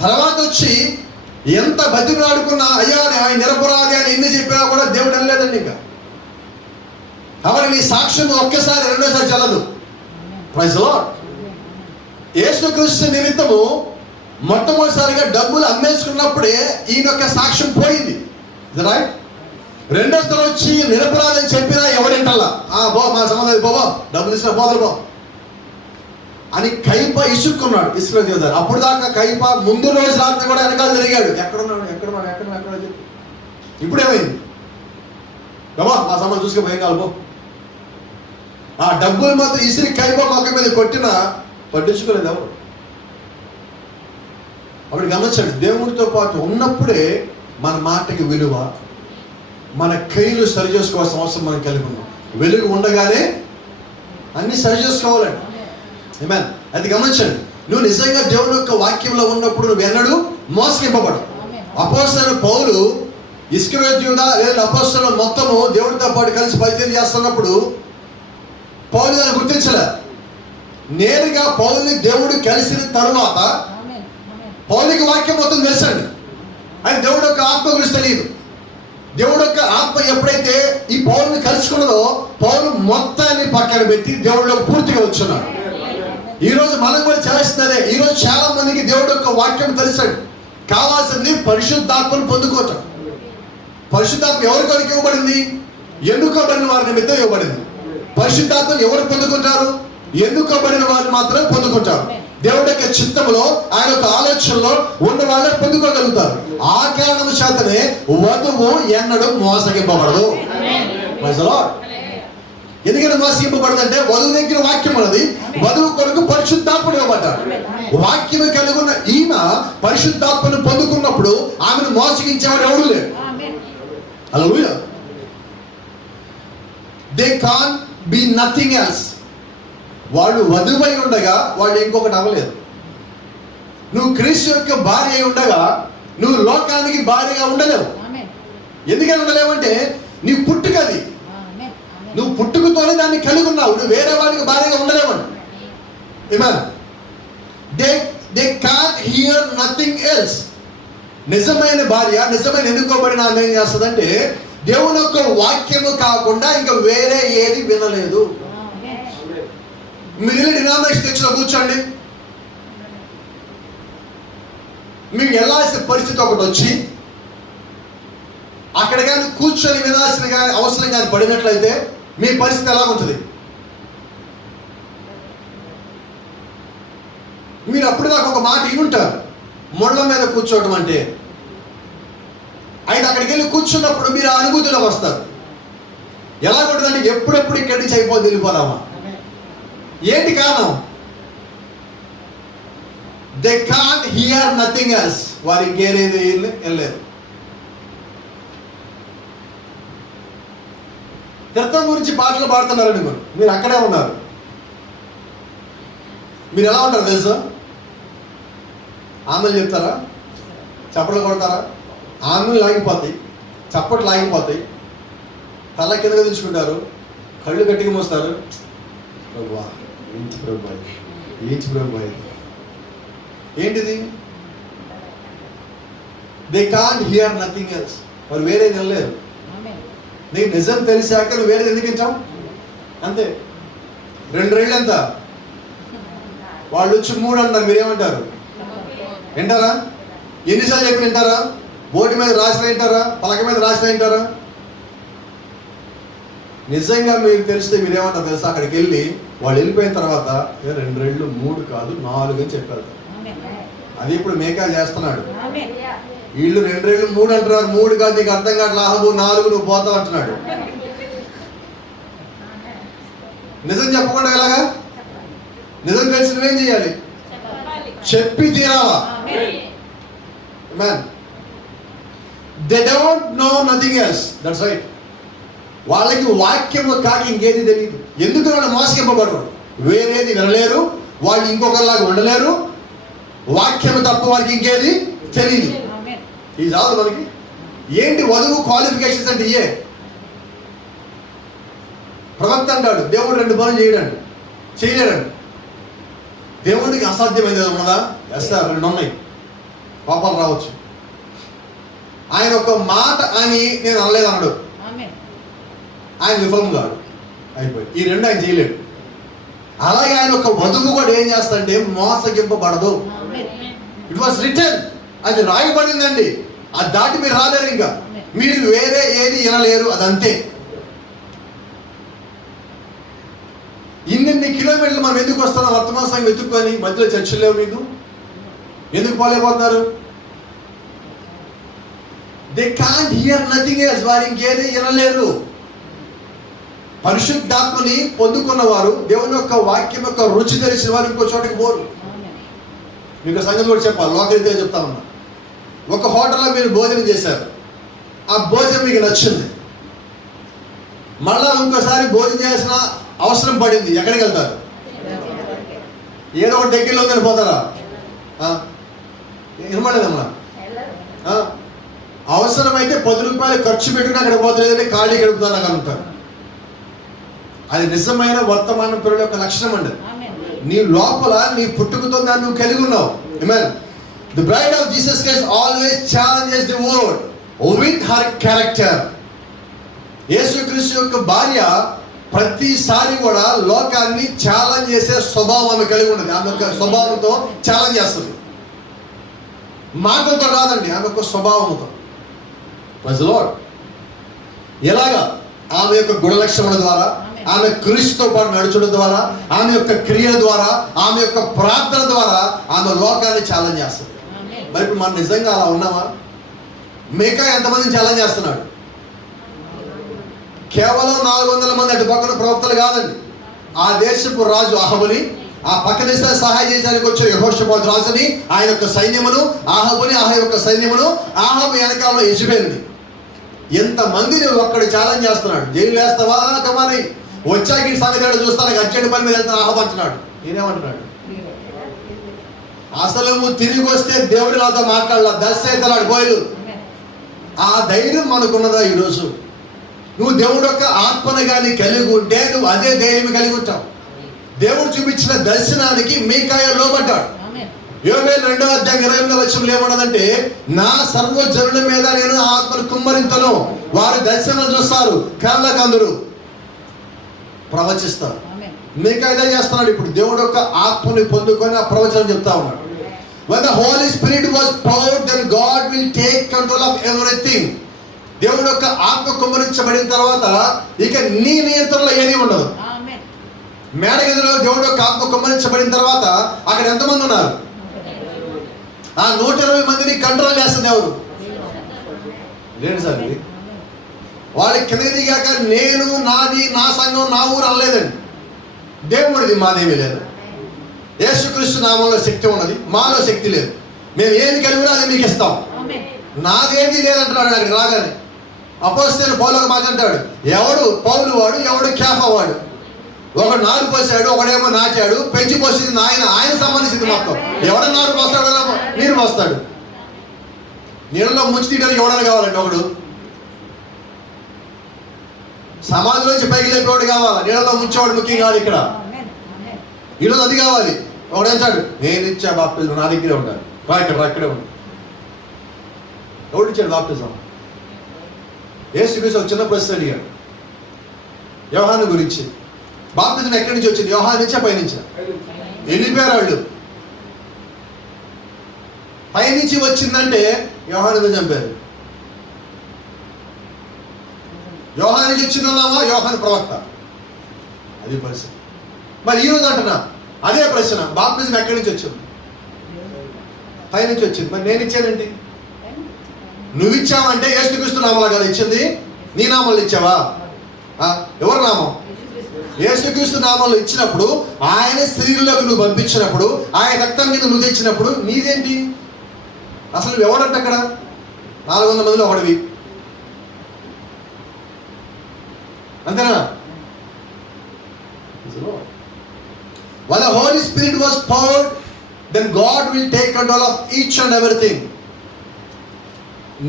తర్వాత వచ్చి ఎంత బతిమలాడుకున్నా, అయ్యా ఆయన నిరపరాధి అని ఎన్ని చెప్పినా కూడా దేవుడు అనలేదండి. ఇంకా కాబట్టి నీ సాక్ష్యం ఒక్కసారి రెండోసారి చెల్లదు. Praise the lord. యేసుక్రీస్తు నిమిత్తము మొట్టమొదటిసారిగా డబ్బులు అమ్మేసుకున్నప్పుడే ఈయన యొక్క సాక్ష్యం పోయింది. రైట్. రెండోసారి వచ్చి నిరపరాధి అని చెప్పినా ఎవరింటల్లా, బో మా సంబంధం పోవో, డబ్బులు ఇచ్చిన పోదరు పో అని కైప ఇసుక్కున్నాడు ఇస్రాయేలు యూదా. అప్పుడు దాకా కైప ముందు రోజు రాత్రి కూడా వెనకాల తిరిగాడు, ఎక్కడున్నాడు ఎక్కడున్నాడు ఎక్కడ చెప్పి. ఇప్పుడు ఏమైంది? బాబా మా సంబంధం చూసుకుని కాదు. ఆ డబ్బులు మాత్రం ఇసిరి కైప మొక్క మీద కొట్టినా పట్టించుకోలేదు ఎవరు. అప్పుడు గమనించండి, దేవుడితో పాటు ఉన్నప్పుడే మన మాటకి విలువ, మన కైలు సరి చేసుకోవాల్సిన అవసరం మనం కలిగి ఉన్నాం. వెలుగు ఉండగానే అన్ని సరి చేసుకోవాలండి. ఆమేన్. అది గమనించండి, నువ్వు నిజంగా దేవుని యొక్క వాక్యంలో ఉన్నప్పుడు నువ్వు ఎన్నడూ మోసగింపబడు. అపోస్తలుడైన పౌలు ఇస్కరియోతు యూదా లేదా అపోస్తలులు మొత్తము దేవుడితో పాటు కలిసి పరిచయం చేస్తున్నప్పుడు పౌలు దాన్ని గుర్తించలే. నేరుగా పౌలుని దేవుడు కలిసిన తరువాత పౌలుకి వాక్యం మొత్తం తెలుసండి, అని దేవుడు యొక్క ఆత్మ గురించి తెలియదు. దేవుడు యొక్క ఆత్మ ఎప్పుడైతే ఈ పౌలుని కలుసుకున్నదో పౌలు మొత్తాన్ని పక్కన పెట్టి దేవుడిలోకి పూర్తిగా వచ్చున్నాడు. ఈరోజు మనం కూడా చేస్తున్నదే. ఈరోజు చాలా మందికి దేవుడు యొక్క వాక్యం తెలుసండి, కావాల్సింది పరిశుద్ధాత్మను పొందుకోవటం. పరిశుద్ధాత్మ ఎవరి కొరకు ఇవ్వబడింది? ఎన్నుకోబడిన వారి నిమిత్తం ఇవ్వబడింది. పరిశుద్ధాత్మను ఎవరు పొందుకుంటారు? ఎన్నుకోబడిన వారు మాత్రమే పొందుకుంటారు. దేవుడి యొక్క చిత్తంలో, ఆయన యొక్క ఆలోచనలో ఉన్న వాళ్ళే పొందుకోగలుగుతారు. ఆ కారణం చేతనే వధువు ఎన్నడూ మోసగింపబడదు. ఎందుకంటే మోసగింపబడదు అంటే వధువు దగ్గర వాక్యం ఉన్నది, వధువు కొరకు పరిశుద్ధాత్ముడు ఇవ్వబడ్డాడు. వాక్యం కలిగి ఉన్న ఈమె పరిశుద్ధాత్మను పొందుకున్నప్పుడు ఆమెను మోసగించేవాడు ఎవడు లేడు. హల్లెలూయా. They can be nothing else. వాళ్ళు వధువై ఉండగా వాళ్ళు ఇంకొకటి అవ్వలేదు. నువ్వు క్రీస్తు యొక్క భార్య అయి ఉండగా నువ్వు లోకానికి భార్యగా ఉండలేవు. ఎందుకని ఉండలేవంటే నీ పుట్టుకది, నువ్వు పుట్టుకతోనే దాన్ని కలిగి ఉన్నావు. నువ్వు వేరే వాడికి భార్యగా ఉండలేవండి. ఆమేన్. They can't hear nothing else. నిజమైన భార్య, నిజమైన ఎన్నుకోబడిన ఆమె ఏం చేస్తుందంటే దేవుని యొక్క వాక్యము కాకుండా ఇంకా వేరే ఏది వినలేదు. మీరు డినామినేషన్ తెచ్చిన కూర్చోండి, మీకు వెళ్ళాల్సిన పరిస్థితి ఒకటి వచ్చి అక్కడ కానీ కూర్చొని వినాల్సిన కానీ అవసరం కానీ పడినట్లయితే మీ పరిస్థితి ఎలా ఉంటుంది? మీరు అప్పుడు నాకు ఒక మాట ఇనుంటారు, ముళ్ళ మీద కూర్చోవడం అంటే. అయితే అక్కడికి వెళ్ళి కూర్చున్నప్పుడు మీరు ఆ అనుభూతిలోకి వస్తారు. ఎలా ఉంటుందంటే ఎప్పుడెప్పుడు ఇక్కడి నుంచి అయిపోతే వెళ్ళిపోదామా? ఏంటి కారణం? They can't hear nothing else. వారు ఇంకేరేది వెళ్ళలేదు. త్రిత్వం గురించి పాటలు పాడుతున్నారు అనుకోండి, మీరు అక్కడే ఉన్నారు. మీరు ఎలా ఉంటారు తెలుసా? ఆమెలు చెప్తారా? చప్పట్లు కొడతారా? ఆమెలు లాగిపోతాయి, చప్పట్లు లాగిపోతాయి, తల కిందగా దించుకుంటారు, కళ్ళు గట్టిగా మోస్తారు. ప్రభా ఏంటి ప్రభా, ఏంటి ప్రభా, ఏంటిది? They can't hear nothing else. వారు వేరేది వెళ్ళలేరు. నీకు నిజం తెలిసాక నువ్వు వేరేది ఎందుకు వింటావు? అంతే. 2 రేళ్ళు ఎంత? వాళ్ళు వచ్చి 3 అన్నారు, మీరేమంటారు? వింటారా? ఎన్నిసార్లు చెప్పి వింటారా? బోర్డు మీద రాసిన వింటారా? పలక మీద రాసిన వింటారా? నిజంగా మీకు తెలిస్తే మీరేమంటారు తెలుసా? అక్కడికి వెళ్ళి వాళ్ళు వెళ్ళిపోయిన తర్వాత 2 రేళ్ళు 3 కాదు 4 అని చెప్పారు. అది ఇప్పుడు మేకా చేస్తున్నాడు. వీళ్ళు 2 రేళ్ళు 3 అంటున్నారు. 3 కాదు, నీకు అర్థం కావట్లేదు, ఆహబు 4 నువ్వు పోతావు అంటున్నాడు. నిజం చెప్పకుండా ఎలాగా? నిజం తెలిసి నువ్వేం చేయాలి? చెప్పి తీరావా? They don't know nothing else. That's right. వాళ్ళకి వాక్యము కాక ఇంకేది తెలియదు. ఎందుకు వాళ్ళు మోసగింపబడరు? వేరేది వినలేరు, వాళ్ళు ఇంకొకరిలాగా ఉండలేరు. వాక్యము తప్ప వారికి ఇంకేది తెలియదు. ఇది చాలు మనకి. ఏంటి వధువు క్వాలిఫికేషన్స్ అంటే? ఇయే. ప్రవక్త అంటాడు దేవుడు 2 పనులు చేయలేడండి. దేవుడికి అసాధ్యమైనది ఉన్నదా? వేస్తారు, 2 ఉన్నాయి. పాపాలు రావచ్చు. ఆయన ఒక మాట అని నేను అనలేదు అన్నాడు, ఆయన విఫలం కాదు, అయిపోయి. ఈ 2 ఆయన చేయలేడు. అలాగే ఆయన ఒక వధువు కూడా ఏం చేస్తాడంటే మోసగింపబడదు. ఇట్ వాస్ రిటర్న్, అది రాయబడిందండి. అది దాటి మీరు రాలేరు. ఇంకా మీరు వేరే ఏది వినలేరు. అదంతే. ఇన్ని కిలోమీటర్లు మనం ఎందుకు వస్తున్నాం? వర్తమాన సంఘం వెతుక్కొని మధ్యలో చర్చలు లేవు. మీకు ఎందుకు పోలేకపోతున్నారు? They can't hear nothing else. వారు ఇంకేది వినలేరు. పరిశుద్ధాత్మని పొందుకున్న వారు, దేవుని యొక్క వాక్యం యొక్క రుచి తెలిసిన వారు ఇంకో చోటకి పోరు. మీకు సంగతి కూడా చెప్పాలి, లోకరీతిగా చెప్తా ఉన్నా. ఒక హోటల్లో మీరు భోజనం చేశారు, ఆ భోజనం మీకు నచ్చింది. మళ్ళా ఇంకోసారి భోజనం చేయాల్సిన అవసరం పడింది. ఎక్కడికి వెళ్తారు? ఏదో ఒక దగ్గరలో ఉందని పోతారా? వినపడలేదమ్మా. అవసరమైతే 10 రూపాయలు ఖర్చు పెట్టుకుని అక్కడ పోతలేదంటే ఖాళీ గడుపుతారు అనుకుంటారు. అది నిజమైన వర్తమాన పరుల యొక్క లక్షణం అండి. నీ లోపల నీ పుట్టుకతో దాన్ని నువ్వు కలిగి ఉన్నావు. ఆమేన్. The bride of Jesus Christ always challenges the world with her character. యేసుక్రీస్తు యొక్క భార్య ప్రతిసారి కూడా లోకాన్ని ఛాలెంజ్ చేసే స్వభావం ఆమె కలిగి ఉన్నది. ఆమె యొక్క స్వభావంతో ఛాలెంజ్ చేస్తుంది. మాటలతో కాదండి, ఆమె యొక్క స్వభావంతో. Praise the lord. ఎలాగా? ఆమె యొక్క గుణలక్షణముల ద్వారా, ఆమె క్రీస్తుతో పాటు నడుచడం ద్వారా, ఆమె యొక్క క్రియల ద్వారా, ఆమె యొక్క ప్రార్థన ద్వారా ఆమె లోకాన్ని ఛాలెంజ్ చేస్తుంది. మరి ఇప్పుడు మనం నిజంగా అలా ఉన్నామా? మేకా ఎంతమందిని ఛాలెంజ్ చేస్తున్నాడు? కేవలం 400 మంది అటు పక్కన ప్రవక్తలు కాదండి. ఆ దేశపు రాజు అహబుని, ఆ పక్క దేశాన్ని సహాయం చేయడానికి వచ్చే యెహోషాపాతు రాజుని, ఆయన యొక్క సైన్యమును, ఆహాబుని, ఆహా యొక్క సైన్యమును, ఆహాబు వెనకాలలో యెజబెలుని, ఎంతమందిని ఒక్కడు ఛాలెంజ్ చేస్తున్నాడు. జైలు వేస్తావా? కమాని వచ్చాక ఈ సంగతి చూస్తాను, అర్జెంట్ పని మీద వెళ్తాను ఆహాబు అంటున్నాడు. నేనేమంటున్నాడు? అసలు నువ్వు తిరిగి వస్తే దేవుడి నాతో మాట్లాడాల, దశ పోయలు. ఆ ధైర్యం మనకున్నదా ఈరోజు? నువ్వు దేవుడు యొక్క ఆత్మను కానీ కలిగి ఉంటే నువ్వు అదే ధైర్యం కలిగి ఉంటావు. దేవుడు చూపించిన దర్శనానికి మీకాయ లోబడ్డాడు. యోవేలు 2వ అధ్యాయం 28వ వచనంలో ఏమన్నదంటే, నా సర్వజనుల మీద నేను ఆత్మను కుమ్మరింతను, వారు దర్శనం చూస్తారు, కళ్ళకు అందరూ ప్రవచిస్తారు. మీకాయ ఇదే చేస్తున్నాడు. ఇప్పుడు దేవుడు యొక్క ఆత్మని పొందుకొని ఆ ప్రవచనం చెప్తా ఉన్నాడు. When the Holy Spirit was poured, then God will take control of everything. దేవుడు యొక్క ఆత్మ కుమ్మరించబడిన తర్వాత ఇక నీ నియంత్రణలో ఏది ఉండదు. మేడగదిలో దేవుడు యొక్క ఆత్మ కుమ్మరించబడిన తర్వాత అక్కడ ఎంతమంది ఉన్నారు? ఆ 120 మందిని కంట్రోల్ చేస్తుంది ఎవరు? లేదు సార్, వాడి కిందకి దిగాక నేను, నాది, నా సంఘం, నా ఊరు అనలేదండి. దేవుడిది, మాదేమీ లేదు. యేసుక్రీస్తు నామంలో శక్తి ఉన్నది, మాలో శక్తి లేదు. మేము ఏది కలిగినా అది మీకు ఇస్తాం. నాదేది లేదంటున్నాడు. అక్కడికి రాగానే అపోస్తలుడు పౌలు ఒక మాట అంటాడు, ఎవడు పౌలు వాడు, ఎవడు కేఫా వాడు. ఒకడు నారు పోసాడు, ఒకడేమో నాచాడు, పెంచి పోసింది ఆయన సంబంధించింది మొత్తం. ఎవడ నారు పోస్తాడు, నీరు పోస్తాడు. నీళ్ళలో ముంచి తీయడానికి ఎవడని కావాలండి? ఒకడు సమాధిలోంచి పైకి లేపేవాడు కావాలి, నీళ్ళలో ముంచేవాడు ముఖ్యం కాదు. ఇక్కడ ఈరోజు అది కావాలి. ఒకడేంచాడు, నేను ఇచ్చా బాప్తిజం, నా దగ్గరే ఉంటాను, అక్కడే ఉంటాను. ఎవడు ఇచ్చాడు బాప్తిజం? యేసుక్రీస్తు ఒక చిన్న ప్రశ్న అడిగాడు యోహాను గురించి. బాప్తిజం ఎక్కడి నుంచి వచ్చింది? యోహాను నుంచా పైనుంచా? వెళ్ళిపోయారు వాళ్ళు. పైనుంచి వచ్చిందంటే యోహాను చంపారు. యోహాను నుంచి వచ్చిందన్నావా? యోహాను ప్రవక్త. అది పరిస్థితి. మరి ఈరోజు అంటున్నా అదే ప్రశ్న, బాప్తిజం ఎక్కడి నుంచి వచ్చింది? పైనుంచి వచ్చింది. మరి నేను ఇచ్చానండి. నువ్వు ఇచ్చావంటే యేసుక్రీస్తు నామలా కదా ఇచ్చింది. నీ నామంలో ఇచ్చావా? ఎవరి నామం? యేసుక్రీస్తు నామంలో ఇచ్చినప్పుడు, ఆయన శరీరంలోకి నువ్వు పంపించినప్పుడు, ఆయన రక్తం మీద నువ్వు తెచ్చినప్పుడు నీదేంటి? అసలు నువ్వు ఎవడంట అక్కడ? 400 మందిలో ఒకడివి, అంతేనా? When the Holy Spirit was poured, then God will take control of each and everything.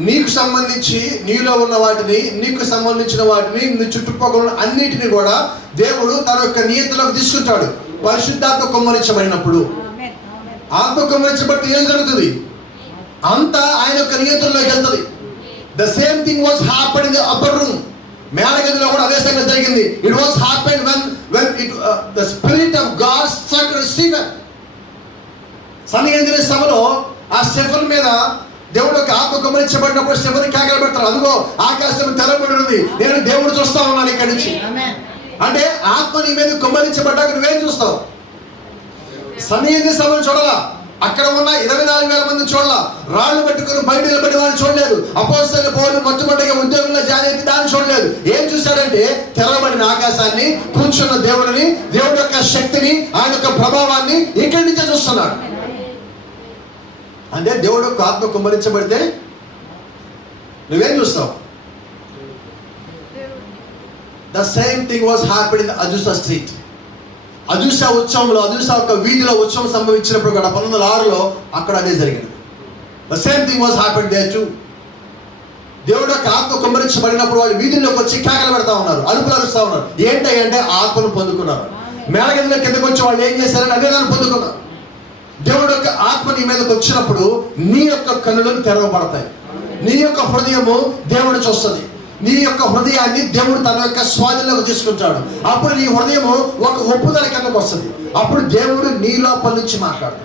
నీకు సంబంధించి, నీలో ఉన్న వాటిని, నీకు సంబంధించిన వాటిని, నీ చుట్టుపక్కల అన్నిటిని కూడా దేవుడు తన యొక్క నియంత్రణలోకి తీసుకుంటాడు. పరిశుద్ధాత్మ కుమ్మరించబడినప్పుడు, ఆత్మ కుమ్మరించబడితే ఏం జరుగుతుంది? అంతా ఆయన యొక్క నియంత్రణలోకి వెళ్తుంది. The same thing was happen in the upper room. మేడగదిలో కూడా అదే సంగతి జరిగింది. It was happen when the spirit of God struck Stephen. సన్నిహితుని సభలో ఆ స్టెఫెన్ మీద దేవుడు యొక్క ఆత్మ కుమ్మరించబడినప్పుడు స్టెఫెన్ కేకలు పెడతారు, అదిగో ఆకాశం తెరబడినది, నేను దేవుడు చూస్తా ఉన్నాను ఇక్కడి నుంచి. అంటే ఆత్మ నీ మీద కుమ్మరించబడ్డాక నువ్వేం చూస్తావు? సన్నిహితుని సభను చూడాలా, అక్కడ ఉన్న 24,000 మంది చూడాల, రాళ్ళు పెట్టుకుని బయట నిలబడి వాడిని చూడలేదు. అపోస్తలుల పౌలు మొట్టమొదటిగా ఉద్యోగంలో జాయిన్ అయితే దాన్ని చూడలేదు. ఏం చూశాడంటే తెరవబడిన ఆకాశాన్ని, కూర్చున్న దేవుడిని, దేవుడి యొక్క శక్తిని, ఆయన యొక్క ప్రభావాన్ని ఇక్కడి నుంచే చూస్తున్నాడు. అంటే దేవుడు యొక్క ఆత్మ కుమ్మరించబడితే నువ్వేం చూస్తావు? The same thing was happen in Azusa Street. Azusa ఉత్సవంలో, అజూసా యొక్క వీధిలో ఉత్సవం సంభవించినప్పుడు కూడా 1906లో అక్కడ అదే జరిగింది. The same thing was happen there too. దేవుడు యొక్క ఆత్మ కుమ్మరించబడినప్పుడు వాళ్ళు వీధుల్లోకి వచ్చి కేకలు పెడతా ఉన్నారు, అరుపులు అరుస్తూ ఉన్నారు. ఏంటంటే ఆత్మను పొందుకున్నారు. మేడగదిలో కిందకి వచ్చి వాళ్ళు ఏం చేశారని అదే దాన్ని పొందుకున్నారు. దేవుడు యొక్క ఆత్మ నీ మీదకి వచ్చినప్పుడు నీ యొక్క కన్నులను తెరవబడతాయి. నీ యొక్క హృదయము దేవుడు చూస్తుంది. నీ యొక్క హృదయాన్ని దేవుడు తన యొక్క స్వాధీనంలోకి తీసుకుంటాడు. అప్పుడు నీ హృదయము ఒక ఒప్పుదల కిందకు వస్తుంది. అప్పుడు దేవుడు నీ లోపల నుంచి మాట్లాడు.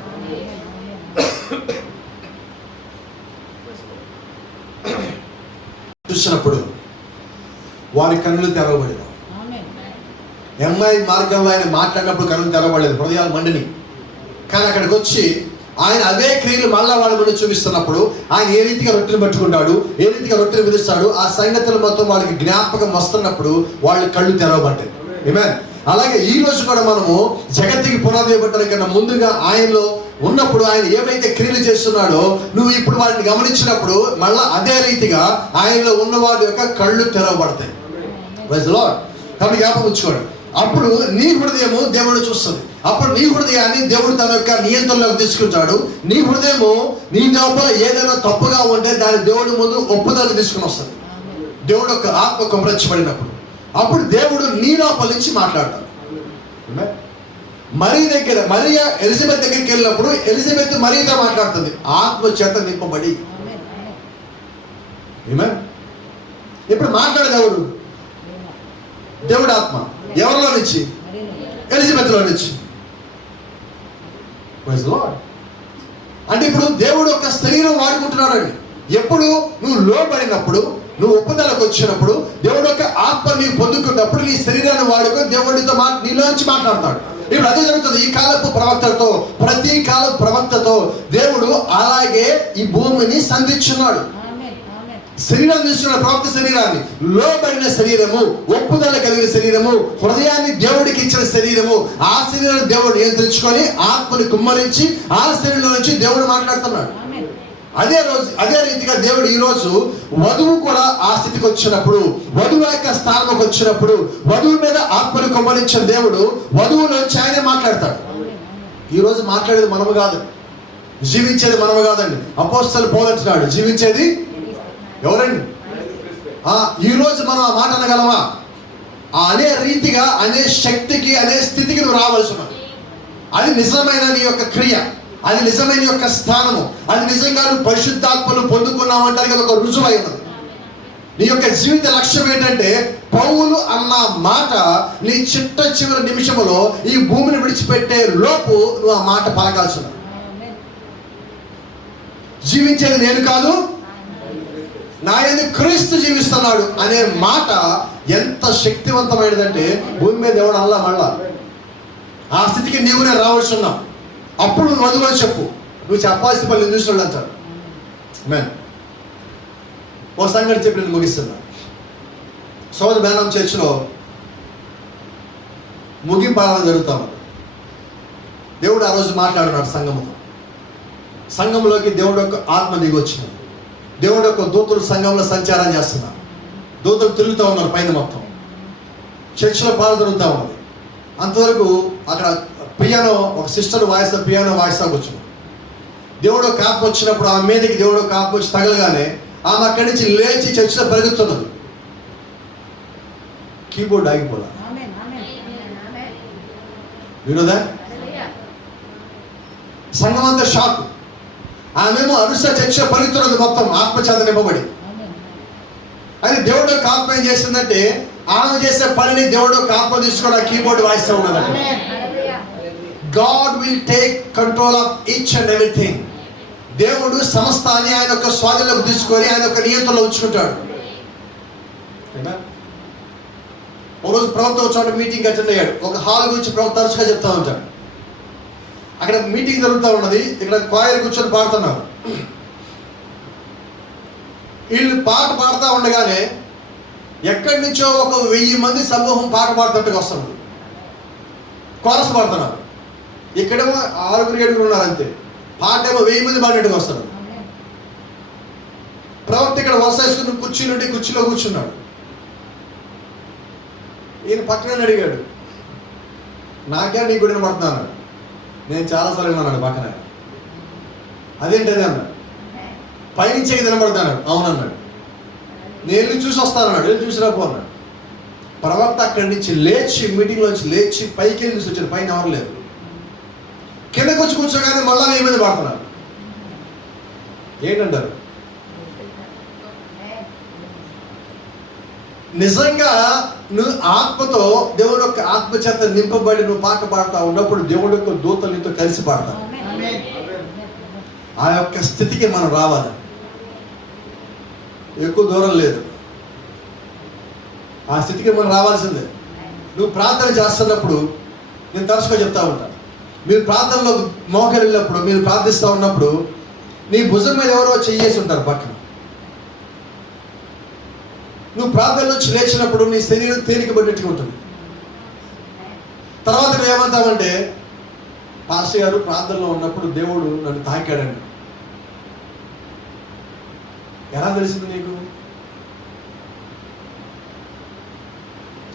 చూసినప్పుడు వారి కన్నులు తెరవబడేది. ఎంఐ మార్గంలో ఆయన మాట్లాడినప్పుడు కన్నులు తెరవబడలేదు, హృదయాలు మండిని. కానీ అక్కడికి వచ్చి ఆయన అదే క్రియలు మళ్ళా వాళ్ళ ముందు చూపిస్తున్నప్పుడు ఆయన ఏ రీతిగా రొట్టెలు పట్టుకుంటాడు, ఏ రీతిగా రొట్టెలు విధిస్తాడు, ఆ సంగతులు మొత్తం వాళ్ళకి జ్ఞాపకం వస్తున్నప్పుడు వాళ్ళు కళ్ళు తెరవబడ్డాయి. ఆమేన్. అలాగే ఈ రోజు కూడా మనము జగత్తుకి పునాది వేయబట్టడం కన్నా ముందుగా ఆయనలో ఉన్నప్పుడు ఆయన ఏవైతే క్రియలు చేస్తున్నాడో నువ్వు ఇప్పుడు వాటిని గమనించినప్పుడు మళ్ళా అదే రీతిగా ఆయనలో ఉన్న వాడి యొక్క కళ్ళు తెరవబడతాయి. Praise the Lord. కాబట్టి జ్ఞాపకం ఉంచుకోండి. అప్పుడు నీ హృదయము దేవుడు చూస్తుంది. అప్పుడు నీ హృదయాన్ని దేవుడు తన యొక్క నియంత్రణలోకి తీసుకుంటాడు. నీ హృదయము నీ లోపల ఏదైనా తప్పుగా ఉంటే దాని దేవుడి ముందు ఒప్పుదలకు తీసుకుని వస్తుంది. దేవుడు యొక్క ఆత్మ కుమ్మరించబడినప్పుడు అప్పుడు దేవుడు నీ లోపల నుంచి మాట్లాడతాడు. మరియా ఎలిజబెత్ దగ్గరికి వెళ్ళినప్పుడు ఎలిజబెత్ మరియతో మాట్లాడుతుంది, ఆత్మ చేత నింపబడి. ఇప్పుడు మాట్లాడేది ఎవరు? దేవుడు ఆత్మ. ఎవరిలో నుంచి? ఎలిజబెత్ లో నుంచి. అంటే ఇప్పుడు దేవుడు ఒక శరీరం వాడుకుంటున్నాడు అండి. ఎప్పుడు నువ్వు లోబడినప్పుడు నువ్వు ఒప్పుదలకు వచ్చినప్పుడు దేవుడు యొక్క ఆత్మ నీవు పొందుకున్నప్పుడు నీ శరీరాన్ని వాడుకొని దేవుడితో నీలోంచి మాట్లాడతాడు. ఇప్పుడు అదే జరుగుతుంది ఈ కాలపు ప్రవక్తలతో. ప్రతి కాలపు ప్రవక్తతో దేవుడు అలాగే ఈ భూమిని సంధించున్నాడు. శరీరాన్ని తీసుకున్న ప్రవక్త శరీరాన్ని, లోబడిన శరీరము, ఒప్పుదల కలిగిన శరీరము, హృదయాన్ని దేవుడికి ఇచ్చిన శరీరము, ఆ శరీరాన్ని దేవుడు నియంత్రించుకొని ఆత్మని కుమ్మరించి ఆ శరీరంలో నుంచి దేవుడు మాట్లాడుతున్నాడు. అదే రీతిగా దేవుడు ఈ రోజు వధువు కూడా ఆ స్థితికి వచ్చినప్పుడు, వధువు యొక్క స్థానంలోకి వచ్చినప్పుడు, వధువు మీద ఆత్మని కుమ్మరించిన దేవుడు వధువులోంచి ఆయనే మాట్లాడతాడు. ఈ రోజు మాట్లాడేది మనము కాదు, జీవించేది మనము కాదండి. అపోస్తలుడు పౌలు అంటున్నాడు, జీవించేది ఎవరండి? ఈ రోజు మనం ఆ మాట అనగలమా? అనే రీతిగా, అనే శక్తికి, అనే స్థితికి నువ్వు రావాల్సి ఉన్నది. అది నిజమైన నీ యొక్క క్రియ, అది నిజమైన యొక్క స్థానము, అది నిజంగా నువ్వు పరిశుద్ధాత్మను పొందుకున్నావు అంటానికి ఒక రుజువు అయి ఉన్నది. నీ యొక్క జీవిత లక్ష్యం ఏంటంటే పౌలు అన్న మాట నీ చిట్ట చివరి నిమిషంలో ఈ భూమిని విడిచిపెట్టే లోపు నువ్వు ఆ మాట పలకాల్సి ఉన్నది. జీవించేది నేను కాదు, నా యందు క్రీస్తు జీవిస్తున్నాడు అనే మాట ఎంత శక్తివంతమైనదంటే భూమి మీద దేవుడు అల్లా మళ్ళా ఆ స్థితికి నీవునే రావాల్సి ఉన్నావు. అప్పుడు నువ్వు వధువు చెప్పు, నువ్వు చెప్పాల్సిన పనులు చూసినాడు అంటాడు. మేన్ ఓ సంగతి చెప్పి నేను ముగిస్తున్నా. సోదర బేనం చర్చిలో ముగింపు ఆరాధన జరుగుతాము. దేవుడు ఆ రోజు మాట్లాడున్నాడు సంఘంలోకి దేవుడు యొక్క ఆత్మ దిగి వచ్చింది. దేవుడు యొక్క దూతలు సంఘంలో సంచారం చేస్తున్నారు. దూతలు తిరుగుతూ ఉన్నారు పైన మొత్తం. చర్చిలో పాట జరుగుతూ ఉంది. అంతవరకు అక్కడ పియానో, ఒక సిస్టర్ పియానో వాయిస్తా కూర్చున్నాడు. దేవుడు ఒక ఆత్మ వచ్చినప్పుడు ఆమె మీదకి దేవుడు ఒక ఆత్మ వచ్చి తగలగానే ఆమె అక్కడి నుంచి లేచి చర్చిలో పెరుగుతున్నది. కీబోర్డ్ ఆగిపోలా. వినోదా? సంఘం అంతా షాక్. ఆమెమో అరుస చర్చ పలుకుతున్నది మొత్తం ఆత్మచేత నింపబడి. అది దేవుడు యొక్క ఆత్మ ఏం చేస్తుందంటే ఆమె చేసే పనిని దేవుడు యొక్క ఆత్మ తీసుకొని ఆ కీబోర్డ్ వాయిస్తూ ఉన్నదంట. God will take control of each and everything. దేవుడు సమస్తాన్ని ఆయన యొక్క స్వాధీనంలోకి తీసుకొని ఆయన యొక్క నియంత్రణలో ఉంచుకుంటాడు. ఒక రోజు ప్రవక్త చోట మీటింగ్ అటెండ్ అయ్యాడు. ఒక హాల్ గురించి ప్రవక్త తరచుగా చెప్తా ఉంటాడు. అక్కడ మీటింగ్ జరుగుతూ ఉన్నది. ఇక్కడ క్వాయర్ కూర్చొని పాడుతున్నారు. వీళ్ళు పాట పాడుతూ ఉండగానే ఎక్కడి నుంచో ఒక 1000 మంది సమూహం పాట పాడుతున్నట్టుగా వస్తున్నారు. కోరస్ పాడుతున్నారు. ఇక్కడేమో 6-7 ఉన్నారు అంతే. పాట ఏమో 1000 మంది పాడినట్టుగా వస్తున్నారు. ప్రవక్త ఇక్కడ వరుస వేసుకుని కుర్చీలో కూర్చున్నాడు. ఈయన పక్కన అడిగాడు, నాకే నీ గుడిని పడుతున్నాను. నేను చాలాసార్లు విన్నాను పక్కన. అదేంటది అన్నాడు. పైనుంచే వినబడతాడు. అవునన్నాడు. నేను చూసి వస్తానన్నాడు. వెళ్ళి చూసి రాపో అన్నాడు. ప్రవక్త అక్కడి నుంచి లేచి మీటింగ్లోంచి లేచి పైకి వెళ్ళి చూసి వచ్చాడు. పైన ఎవరు లేదు. కిందకి వచ్చి కూర్చోగానే మళ్ళా ఏమైంది పాడుతున్నారు. ఏంటంటారు? నిజంగా నువ్వు ఆత్మతో దేవుడు యొక్క ఆత్మ చేత నింపబడి నువ్వు పాట పాడుతూ ఉన్నప్పుడు దేవుడు యొక్క దూతలు నీతో కలిసి పాడతావు. ఆ యొక్క స్థితికి మనం రావాలి. ఎక్కువ దూరం లేదు. ఆ స్థితికి మనం రావాల్సిందే. నువ్వు ప్రార్థన చేస్తున్నప్పుడు నేను తరచుగా చెప్తా ఉంటాను, మీరు ప్రార్థనలో మోకరిల్లినప్పుడు, మీరు ప్రార్థిస్తూ ఉన్నప్పుడు నీ భుజం మీద ఎవరో చెయ్యేసి ఉంటారు పక్కన. నువ్వు ప్రార్థన నుంచి లేచినప్పుడు నీ శరీరం తేలికబడినట్టుగా ఉంటుంది. తర్వాత నువ్వు ఏమంటావంటే, పాస్టర్ గారు ప్రార్థనలో ఉన్నప్పుడు దేవుడు నన్ను తాకాడండి. ఎలా తెలిసింది నీకు?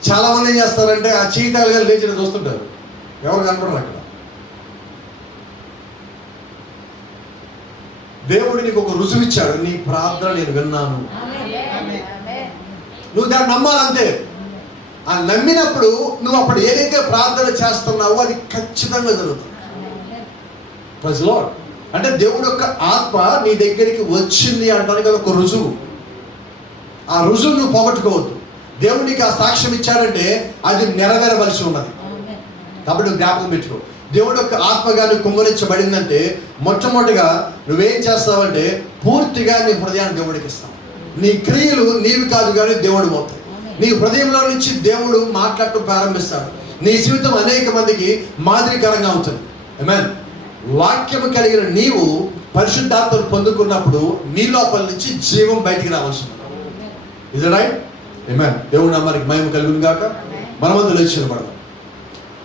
చాలా మంది ఏం చేస్తారంటే ఆ చీతాలుగా లేచిన చూస్తుంటారు, ఎవరు కనపడరు అక్కడ. దేవుడు నీకు ఒక రుజువు ఇచ్చాడు. నీ ప్రార్థన నేను విన్నాను. నువ్వు దాన్ని నమ్మాలంతే. ఆ నమ్మినప్పుడు నువ్వు అప్పుడు ఏదైతే ప్రార్థన చేస్తున్నావో అది ఖచ్చితంగా జరుగుతుంది. Praise lord. అంటే దేవుడు యొక్క ఆత్మ నీ దగ్గరికి వచ్చింది అనడానికి ఒక రుజువు. ఆ రుజువు నువ్వు పోగొట్టుకోవద్దు. దేవుడు నీకు ఆ సాక్ష్యం ఇచ్చాడంటే అది నెరవేరవలసి ఉన్నది. కాబట్టి నువ్వు జ్ఞాపకం పెట్టుకో. దేవుడు యొక్క ఆత్మగా నువ్వు కుమ్మరించబడిందంటే మొట్టమొదటిగా నువ్వేం చేస్తావంటే పూర్తిగా నీ హృదయాన్ని దేవుడికి ఇస్తావు. నీ క్రియలు నీవి కాదు కానీ దేవుడు పోతాయి. నీ హృదయంలో నుంచి దేవుడు మాట్లాడటం ప్రారంభిస్తాడు. నీ జీవితం అనేక మందికి మాదిరికరంగా ఉంటుంది. ఆమేన్. వాక్యము కలిగిన నీవు పరిశుద్ధాత్మను పొందుకున్నప్పుడు నీ లోపల నుంచి జీవం బయటికి రావాల్సి ఉంటుంది. Is right? ఆమేన్. దేవుడు నామానికి మహిమ కలుగును గాక. మనమందు లేచి నిలబడదాం.